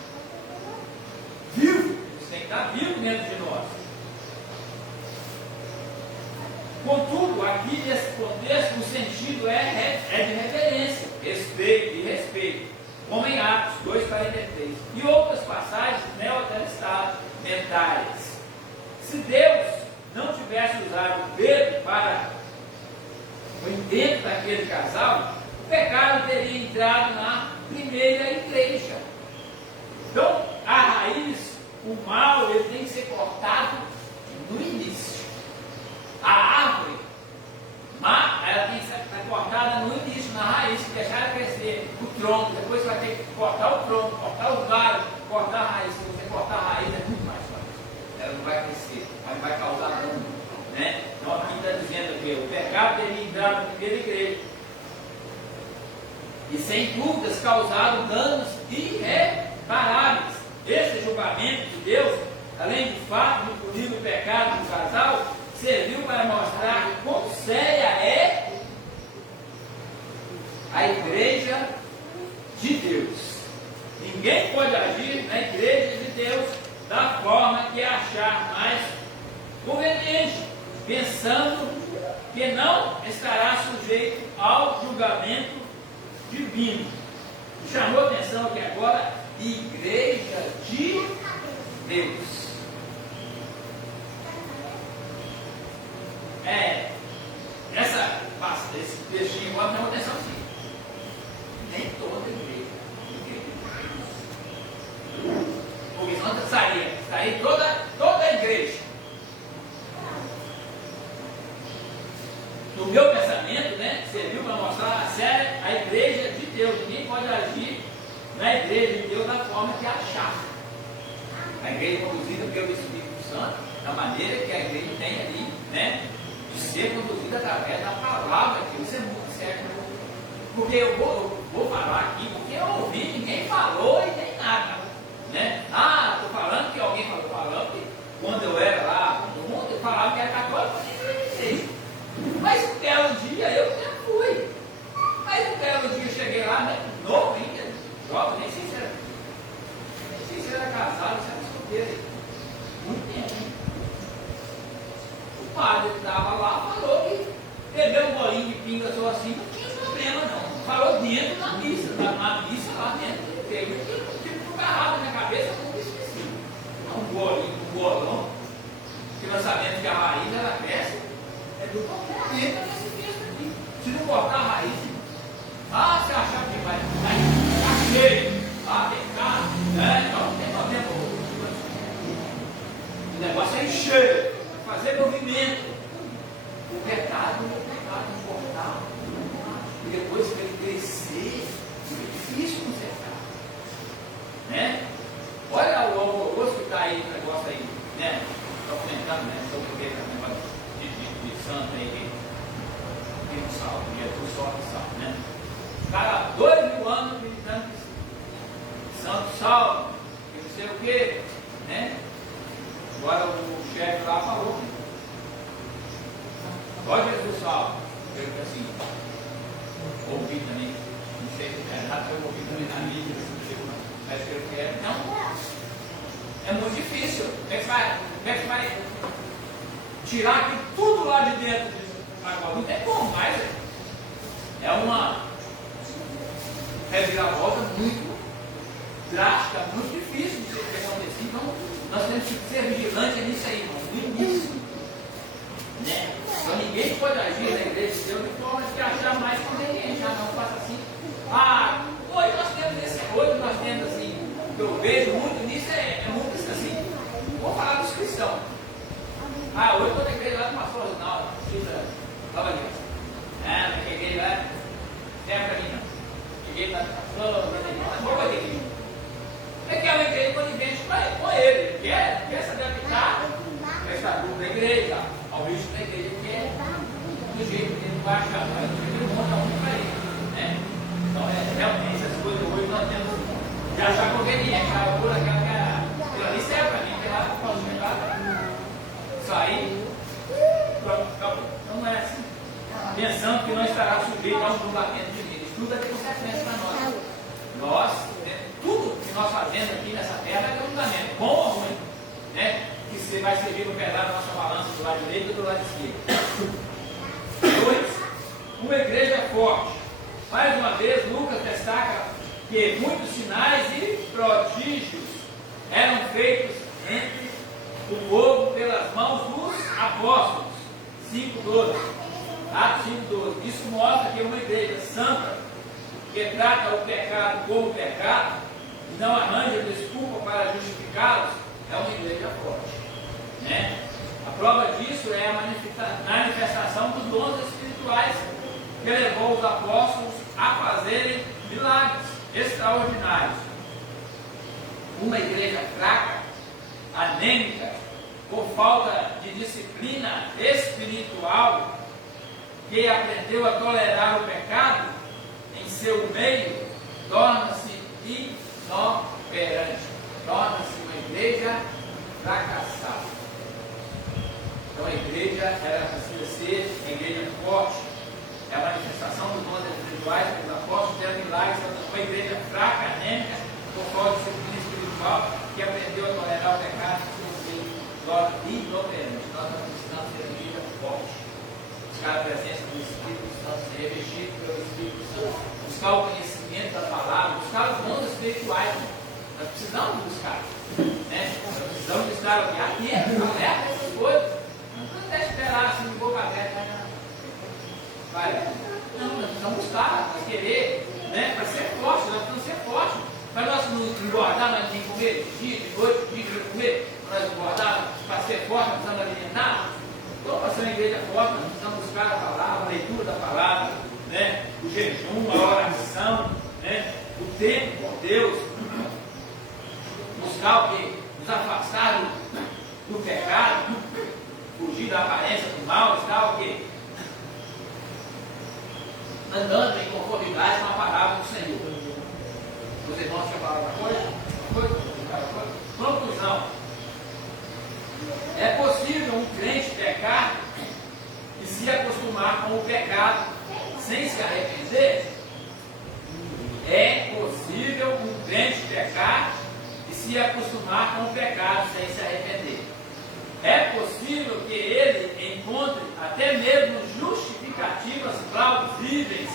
vivo. Ele tem que estar vivo dentro de nós. Contudo, aqui nesse contexto, o sentido é de reverência, respeito e respeito, como em Atos 2,43 e outras passagens neotestamentárias. Se Deus não tivesse usado Pedro para o intento daquele casal, o pecado teria entrado na primeira igreja. Então, a raiz, o mal, ele tem que ser cortado no início. A árvore, ela tem que ser cortada no início, na raiz, deixar ela crescer, o tronco. Depois você vai ter que cortar o tronco, cortar os galhos, cortar a raiz. Se você cortar a raiz, é muito mais fácil. Ela não vai crescer, mas vai causar dano. Né? Então aqui está dizendo que o pecado teria entrado na primeira igreja. E sem dúvidas causado danos irreparáveis. Esse julgamento de Deus, além do fato de punir o pecado do casal, serviu para mostrar quão séria é a igreja de Deus. Ninguém pode agir na igreja de Deus da forma que achar mais conveniente, pensando que não estará sujeito ao julgamento divino. Me chamou a atenção aqui agora, igreja de Deus. Esse textinho agora chama atenção assim. Nem toda igreja. Porque senão estaria toda a igreja. No meu pensamento, né, serviu para mostrar a séria a igreja de Deus. Ninguém pode agir na igreja de Deus da forma que achar. A igreja conduzida pelo Espírito Santo, da maneira que a igreja tem ali, né, de ser conduzida através da palavra, que isso é muito certo. Porque eu vou falar aqui, porque eu ouvi, ninguém falou e nem nada. Né? Estou falando que alguém falando que quando eu era lá no mundo, eu falava que era católico, nem sei. Mas um belo dia eu já fui. Mas um belo dia eu cheguei lá, né, novo ainda, jovem, nem sei se era casado, se era solteiro. Muito tempo. O padre que estava lá falou que beber um bolinho de pinga só assim não tinha problema não. Falou dentro da missa, na missa lá dentro do peito. Eu tive um garrafa na minha cabeça, eu nunca esqueci. Um bolinho, um bolão, que nós sabemos que a raiz ela cresce, é do comportamento desse texto aqui. Se não cortar a raiz, você achar que vai ficar cheio, pecar, não tem problema. O negócio é encher, fazer movimento. O pecado cortar, e depois para ele crescer, é difícil consertar. Né? Olha o alvoroço que está aí, o negócio aí, né? Estou comentando, né? Sobre o negócio de santo aí, que não salva, Jesus só que salva, né? O cara, 2000 anos acreditando que santo salva, que não sei o quê, né? Agora o chefe lá falou, ó Jesus salva. Eu falei assim, ouvi também, não sei se é nada, eu ouvi também na mídia, mas eu quero. Não, é muito difícil. Como é que você vai tirar aqui tudo lá de dentro disso? Agora não tem como mais. É uma reviravolta muito drástica, muito difícil de ser acontecer. Então, nós temos que ser vigilantes nisso aí, irmão, no início. Né? Então, ninguém pode agir na igreja de Deus de forma que achar mais conveniente. Não faça assim. Hoje nós temos assim, que eu vejo muito nisso, é muito assim. Vou falar dos cristãos. Hoje eu estou na igreja lá do pastor Ronaldo, estava ali. Não cheguei lá, não é para mim não. Cheguei lá do pastor, não vou para a igreja. É que é uma igreja conivente com ele. Quer saber aplicar o estatuto da igreja, ao risco da igreja, que é do jeito que ele não vai achar, mas ele monta um para ele. Né? Então, realmente, essas coisas hoje nós temos de achar conveniente, por aquela ali serve para mim, isso aí, pronto, acabou. Então não é assim. Pensando que não estará sujeito a um julgamento de Deus. Tudo é consequência para nós. Nós, tudo que nós fazemos aqui nessa terra é um julgamento, bom ou ruim, né? Que você vai servir no pesar da nossa balança do lado direito e do lado esquerdo. 2. Uma igreja forte. Mais uma vez, Lucas destaca que muitos sinais e prodígios eram feitos entre o povo pelas mãos dos apóstolos. 5:12. Atos 5:12. Isso mostra que uma igreja santa, que trata o pecado como pecado, e não arranja desculpa para justificá-los, é uma igreja forte. Né? A prova disso é a manifestação dos dons espirituais, que levou os apóstolos a fazerem milagres extraordinários. Uma igreja fraca, anêmica, por falta de disciplina espiritual, que aprendeu a tolerar o pecado em seu meio, torna-se inoperante, torna-se uma igreja fracassada. Então a igreja, ela precisa ser uma igreja forte, é a manifestação dos dons espirituais pelos apóstolos, ter milagres. Uma igreja fraca, anêmica, por falta de disciplina espiritual, que aprendeu a tolerar o pecado em seu meio, torna inoperante. Nós precisamos ter uma igreja forte, buscar a presença do Espírito Santo, ser revestido pelo Espírito Santo, buscar o conhecimento da palavra, buscar os dons espirituais. Nós precisamos buscar, né? Nós precisamos estar aqui, alerta essas coisas. Não até esperar assim de boca aberta, vai. Não, nós precisamos buscar, nós querer, né? Para ser forte, nós precisamos ser fortes. Para nós não engordar, nós temos que comer dia, de noite, dia de comer, para nós engordar, para ser forte, nós precisamos alimentar. Então, para ser uma igreja forte, nós precisamos buscar a palavra, a leitura da palavra, né? O jejum, a oração, né? O tempo com Deus, buscar o que? Nos afastar do pecado, fugir da aparência do mal, estar o que? Andando em conformidade com a palavra do Senhor. Os irmãos tinham falado uma coisa? Conclusão. É possível um crente pecar e se acostumar com o pecado sem se arrepender? É possível um crente pecar e se acostumar com o pecado sem se arrepender. É possível que ele encontre até mesmo justificativas plausíveis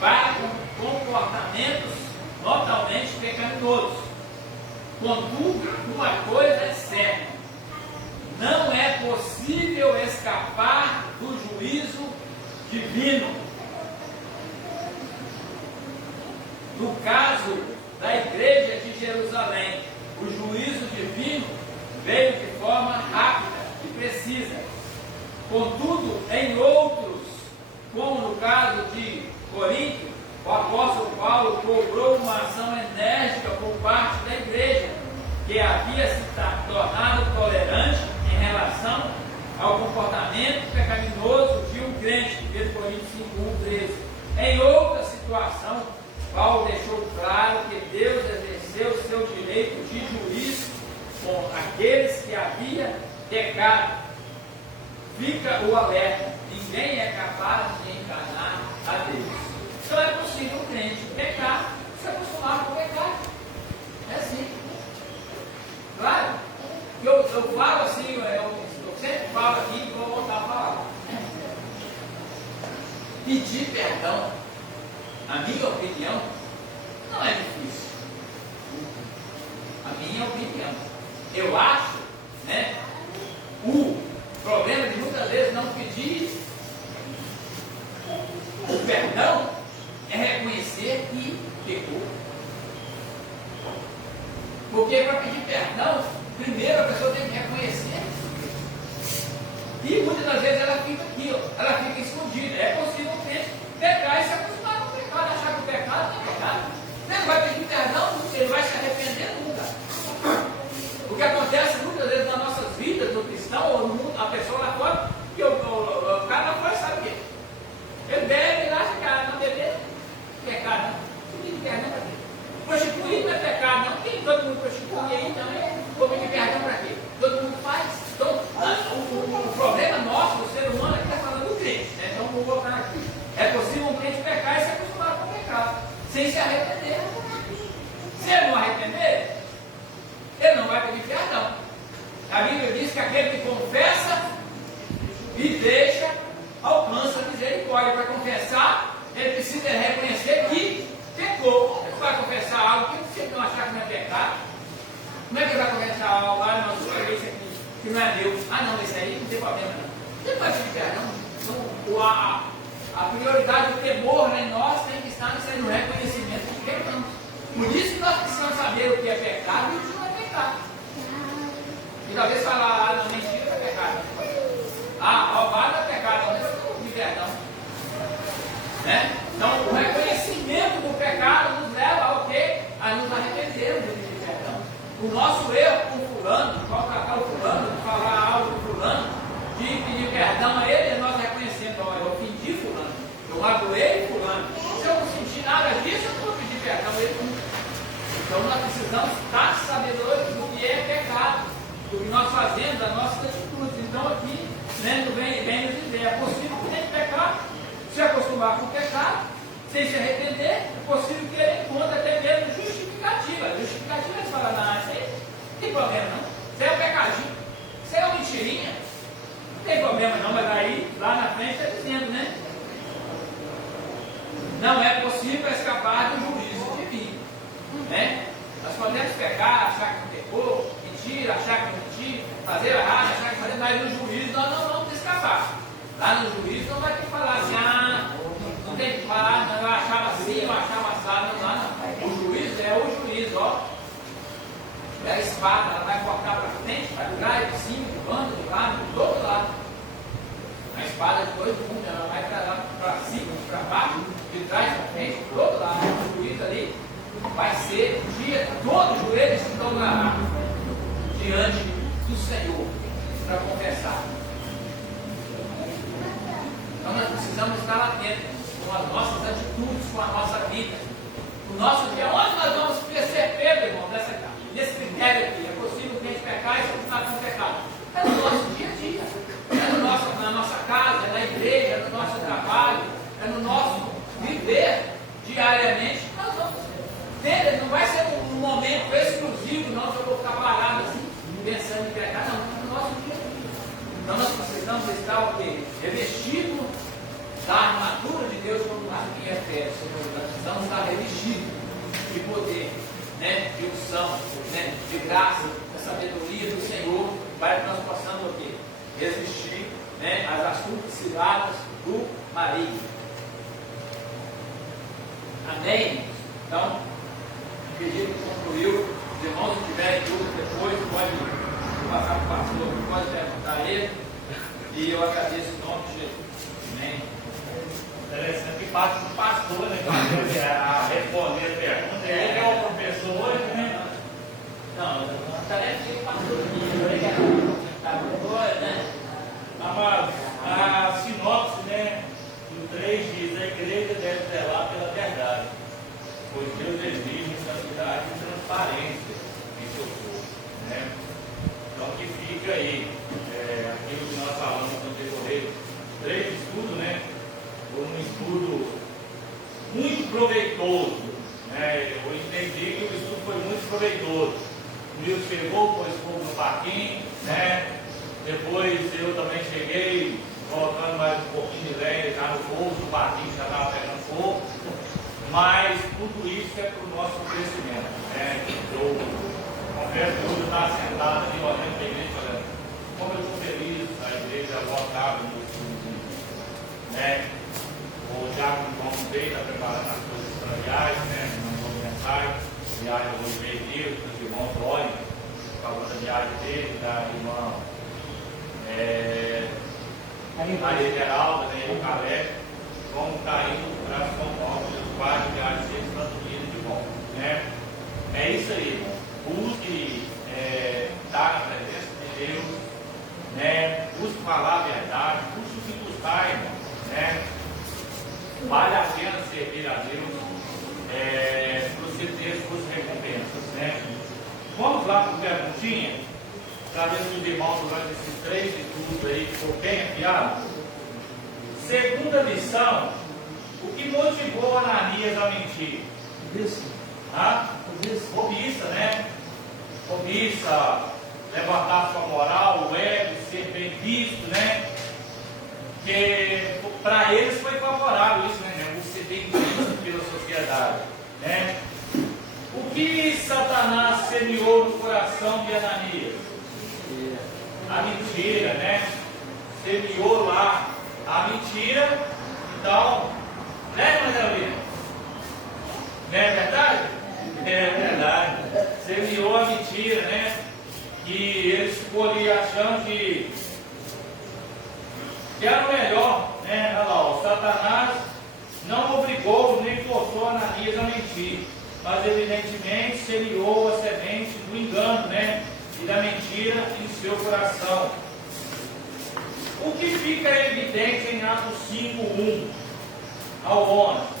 para comportamentos totalmente pecaminosos. Contudo, uma coisa é certa: não é possível escapar do juízo divino. No caso da igreja de Jerusalém, o juízo divino veio de forma rápida e precisa. Contudo, em outros, como no caso de Corinto, o apóstolo Paulo cobrou uma ação enérgica por parte da igreja, que havia se tornado tolerante em relação ao comportamento pecaminoso de um crente, 1 Coríntios 5:13. Em outra situação, Paulo deixou claro que Deus exerceu seu direito de juízo com aqueles que haviam pecado. Fica o alerta: ninguém é capaz de enganar a Deus. Então é possível um crente pecar, se acostumar com o pecado. É assim. Claro, eu falo assim, eu sempre falo aqui e vou voltar a falar. Pedir perdão, na minha opinião, não é difícil. A minha opinião. Eu acho, né, o problema de muitas vezes não pedir o perdão é reconhecer que pecou. Porque para pedir perdão, primeiro a pessoa tem que reconhecer. E muitas das vezes ela fica aqui, ó, ela fica escondida. É possível um crente pecar e se acostumar com o pecado, achar que o pecado não é pecado. Ele não vai pedir perdão, ele vai se arrepender nunca. O que acontece muitas vezes nas nossas vidas, do cristão ou no mundo, a pessoa lá fora, que o cara lá fora sabe o quê? Ele bebe e acha que não beber, pecado. O que quer, né? Prostituir não é pecado, não. E aí também, vou pedir perdão para quê? Todo mundo faz. Então, o problema nosso, do ser humano, aqui está falando do crente, né? Então, vou voltar aqui. É possível um crente pecar e se acostumar com o pecado, sem se arrepender. Se ele não arrepender, ele não vai pedir perdão. A Bíblia diz que aquele que confessa e deixa, alcança a misericórdia. Para confessar, ele precisa reconhecer que pecou. Ele vai confessar algo que ele não achar que não é pecado. Como é que ele vai confessar algo? Ah, não, isso aqui que não é Deus. Ah, não, isso aí não tem problema não. Ele vai pedir perdão. Então, a prioridade do temor em nós tem que estar no reconhecimento de pecado. Por isso que nós precisamos saber o que é pecado e o que não é pecado. E talvez falar, ah, não, mentira é pecado. Ah, roubar é pecado, mas eu não pedir perdão. Né? Então, o reconhecimento do pecado nos leva ao quê? A nos arrependermos de pedir perdão. O nosso erro com o fulano, de contratar o fulano, de falar algo do fulano, de pedir perdão a ele, nós reconhecendo, ó, eu ofendi fulano, eu magoei fulano. Se eu não sentir nada disso, eu não vou pedir perdão a ele nunca. Então nós precisamos estar sabedores do que é pecado, do que nós fazemos, das nossas atitudes. Então aqui, né, vem nos dizer, é possível que ele pecar, se acostumar com o pecado, sem se arrepender, é possível que ele encontre até mesmo justificativa. Justificativa eles falam, não, isso aí não tem problema não, isso aí é um pecadinho, isso aí é uma mentirinha, não tem problema não, mas aí lá na frente está dizendo, né? Não é possível escapar do juízo divino. Né? Nós podemos pecar, achar que não pecou, mentir, achar que não mentir, fazer errado, achar que fazer, mas no juízo nós não vamos escapar. Lá no juízo não vai ter que falar assim, ah, não tem que falar, não, eu achava assim, eu achava assado, não, não. O juízo é o juízo, ó. É a espada, ela vai cortar para frente, para trás, de cima, de bando, de lado, de todo lado. A espada de dois mundos, ela vai para cima, para baixo, de trás, para frente, de todo lado. O juízo ali vai ser o dia que todo joelho se dobrará diante do Senhor para confessar. Então nós precisamos estar atentos com as nossas atitudes, com a nossa vida. O nosso dia, onde nós vamos ser pegos, irmão, nesse critério aqui? É possível que a gente pecar e se continuar com o pecado. É no nosso dia a dia, na nossa casa, na igreja, no nosso trabalho, é no nosso viver diariamente. Nós vamos ter, não vai ser um momento exclusivo, não, que eu vou ficar parado assim, pensando em pecar, não, é no nosso dia a dia. Então nós precisamos estar o quê? Revestido da armadura de Deus, como lá em Efésios. Nós precisamos estar revestidos de poder, né, de unção, né, de graça, da sabedoria do Senhor, para que nós possamos o quê? Resistir, né, às astutas ciladas do maligno. Amém? Então, acredito que concluiu. Os irmãos que tiverem dúvidas depois, pode passar para o pastor, pode perguntar a ele. E eu agradeço em nome de Jesus. Amém? Interessante que parte do pastor, né? A responder a pergunta. Ele é o professor hoje, né? Não, a tarefa de pastor aqui, está agora, né? Mas a sinopse, né, do 3 diz: a igreja deve zelar pela verdade, pois Deus exige santidade e transparência em seu povo, né? Então que fica aí aquilo que nós falamos no decorrer 3 estudos, né? Foi um estudo muito proveitoso, né? Eu entendi que o estudo foi muito proveitoso. O Nilson chegou, pôs fogo no parquinho, né? Depois eu também cheguei, colocando mais um pouquinho de lenha já no fogo, o barquinho já estava pegando fogo. Mas tudo isso é para o nosso crescimento, né? Eu confesso que hoje eu estava sentado ali olhando para a igreja falando, como eu estou feliz, a igreja lotada no estudo, né? O Diácono João Peito está preparando as coisas para a viagem, né? Mandou mensagem, viagem hoje meio-dia, os irmãos olhem, falando da viagem dele, da irmã Maria Geralda, né, e o Calé, como está indo para São Paulo, os vários viagens deles, tanto indo de volta, né? É isso aí, irmão. Busque estar na presença de Deus, né? Busque falar a verdade, busque se buscar, irmão, né? Vale a pena servir a Deus, para você ter suas recompensas, né? Como 4 perguntinhas, para ver se os irmãos durante esses 3 estudos aí ficou bem afiado. Segunda lição, o que motivou Ananias a mentir? Cobiça, né? Cobiça, levantar sua moral, o ego, ser bem visto, né? Que para eles foi favorável isso, né? Ser bem visto pela sociedade, né? O que Satanás semeou no coração de Ananias? A mentira, né? Semeou lá a mentira. Então, né, Marcelina? Não é verdade? É verdade. Semeou a mentira, né? Que eles ficou ali achando que era o melhor, né? Olha lá, o Satanás não obrigou nem forçou Ananias a mentir, mas evidentemente semeou a semente do engano, né? E da mentira em seu coração. O que fica evidente em Atos 5:1 ao 11?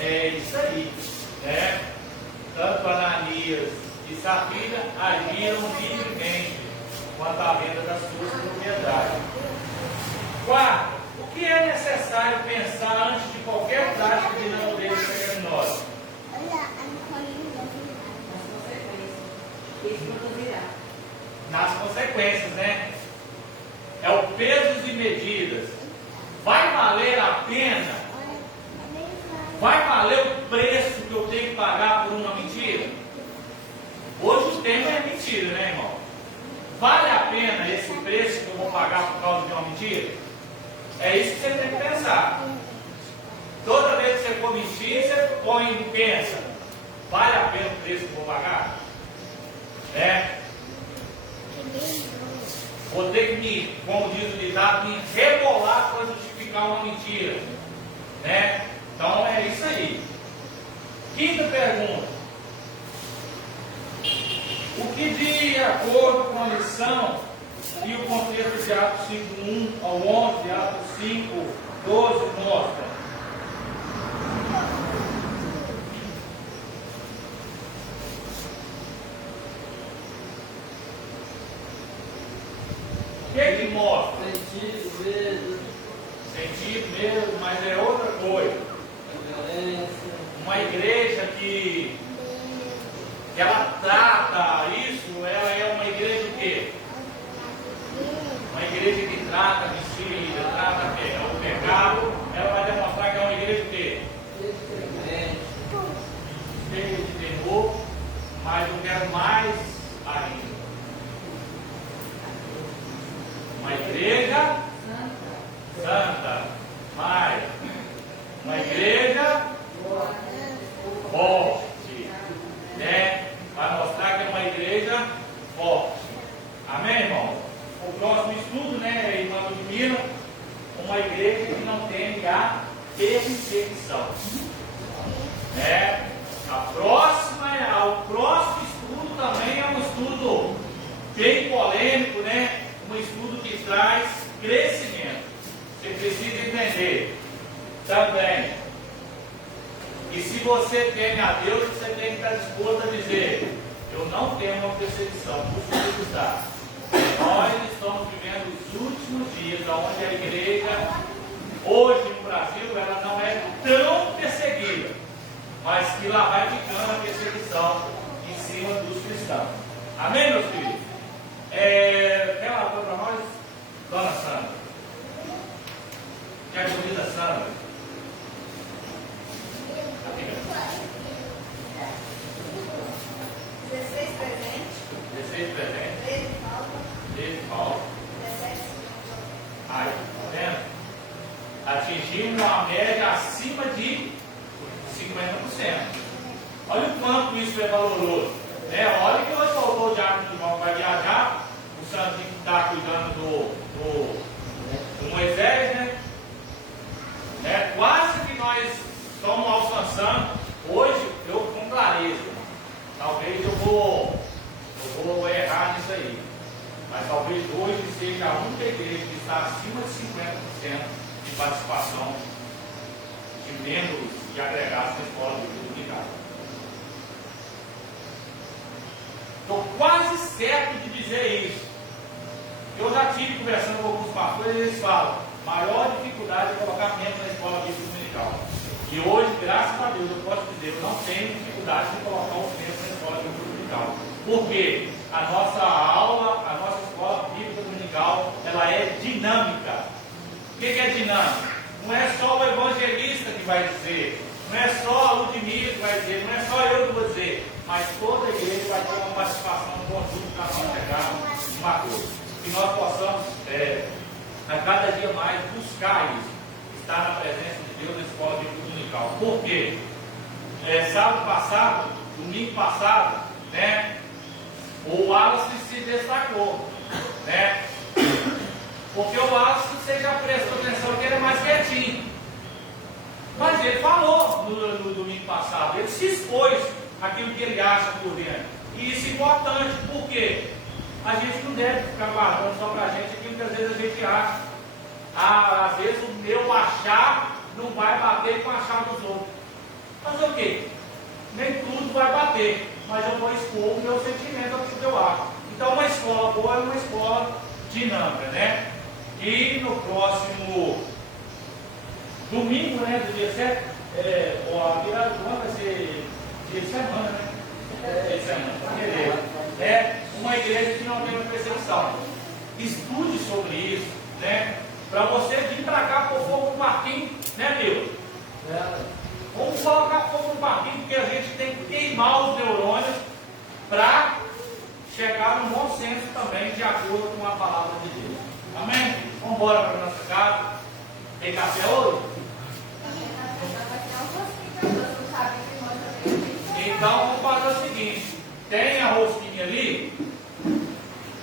É isso aí, né? Tanto Ananias e Safira agiram livremente quanto à venda das suas propriedades. Quarto, o que é necessário pensar antes de qualquer prática de natureza pecaminosa? Nas consequências, né? É o peso e medidas. Vai valer a pena? Vai valer o preço que eu tenho que pagar por uma mentira? Hoje o tema é mentira, né, irmão? Vale a pena esse preço que eu vou pagar por causa de uma mentira? É isso que você tem que pensar. Toda vez que você for mentir, você põe e pensa: vale a pena o preço que eu vou pagar? Né? Vou ter que me, como diz o ditado, me rebolar para justificar uma mentira. Né? Então é isso aí. Quinta pergunta. O que de acordo com a lição e o contexto de Atos 5:1 ao 11, Atos 5:12 mostra? O que mostra? Sentido, medo. Sentido, medo, mas é outra coisa. Uma igreja que ela trata isso, ela é uma igreja o quê? Uma igreja que trata a mentira, trata o pecado, ela vai demonstrar que é uma igreja o quê? Cheia de temor, mas eu quero mais ainda. Uma igreja santa, mais uma igreja forte, né? Vai mostrar que é uma igreja forte. Amém, irmão? O próximo estudo, né, irmão Ludmila, uma igreja que não teme a perseguição. Né? O próximo estudo também é um estudo bem polêmico, né? Um estudo que traz crescimento. Você precisa entender também. E se você teme a Deus, você tem que estar disposto a dizer: eu não temo uma perseguição, por está. Nós estamos vivendo os últimos dias onde a igreja, hoje no Brasil, ela não é tão perseguida, mas que lá vai ficando a perseguição em cima dos cristãos. Amém, meus filhos? Quer uma coisa para nós? Dona Sandra. Quer comida, Sandra? 16 presentes. 16 presentes. 13 falta. 13 falta. 17. Aí, tá vendo? Atingimos uma média acima de 50%. Olha o quanto isso é valoroso. Né? Olha que hoje faltou o diácono do irmão que vai viajar, o Santinho que está cuidando do Moisés, né? Quase que nós estamos alcançando. Hoje, eu com clareza, talvez eu vou errar nisso aí, mas talvez hoje seja a única igreja que está acima de 50% de participação de membros e agregados na escola bíblica dominical. Estou quase certo de dizer isso. Eu já tive conversando com alguns pastores e eles falam: maior dificuldade é colocar membros na escola bíblica dominical. E hoje, graças a Deus, eu posso dizer, eu não tenho dificuldade de colocar os membros na escola bíblica dominical. Porque a nossa aula, a nossa escola bíblica dominical, ela é dinâmica. O que é dinâmica? Não é só o evangelista que vai dizer, não é só a Ludmila que vai dizer, não é só eu que vou dizer, mas toda a igreja vai ter uma participação no conjunto para nós chegarmos em uma coisa. Que nós possamos, a cada dia mais, buscar isso, estar na presença de Deus na escola bíblica dominical. Por quê? Sábado passado, domingo passado, né, o Wallace se destacou, né? Porque o Wallace, você já prestou atenção que ele é mais quietinho. Mas ele falou no domingo passado, ele se expôs aquilo que ele acha por dentro. E isso é importante, por quê? A gente não deve ficar guardando só para a gente aquilo que às vezes a gente acha. Às vezes o meu achar não vai bater com o achar dos outros. Mas o quê? Nem tudo vai bater, mas eu vou expor o meu sentimento, aquilo que eu acho. Então uma escola boa é uma escola dinâmica, né? E no próximo domingo, né, do dia 7, a virada do ano vai ser dia de semana, né? Dia de semana, beleza. É uma igreja que não tem uma percepção. Estude sobre isso, né? Para você vir para cá pôr fogo no parquinho, né, meu? Vamos colocar fogo no parquinho, porque a gente tem que queimar os neurônios para chegar no bom senso também, de acordo com a palavra de Deus. Amém? Vamos embora para a nossa casa. Tem café hoje? Então vamos fazer o seguinte: tem a rosquinha ali.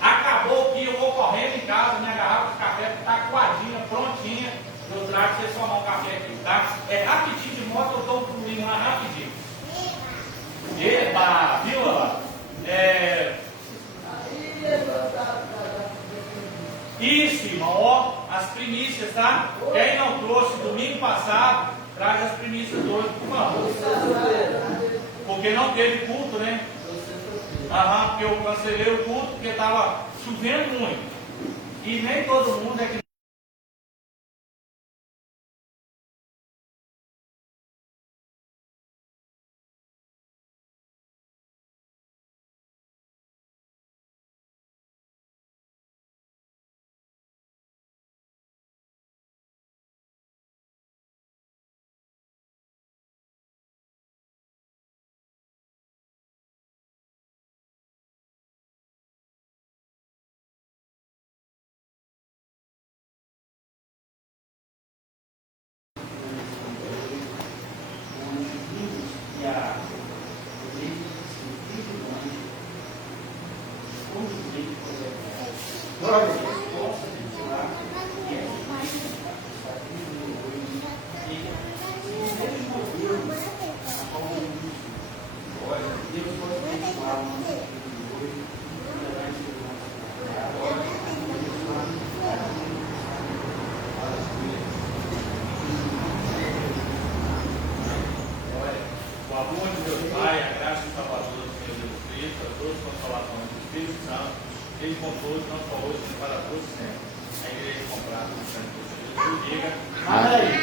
Acabou que eu vou correndo em casa, minha garrafa de café está coadinha, prontinha. Eu trago para vocês tomar um café aqui, tá? É rapidinho de moto, eu dou um pulinho lá rapidinho. Eba! Viu, ó? Isso, irmão, ó, as primícias, tá? Quem não trouxe domingo passado, traz as primícias hoje, por favor. Porque não teve culto, né? Porque eu cancelei o culto porque estava chovendo muito. E nem todo mundo é que o amor de Deus Pai, a graça e salvador do Senhor Jesus Cristo, a todos os consolações do Espírito Santo, ele com todos, não só hoje, mas para todos sempre. A igreja comprada no sangue do Senhor Jesus, diga amém.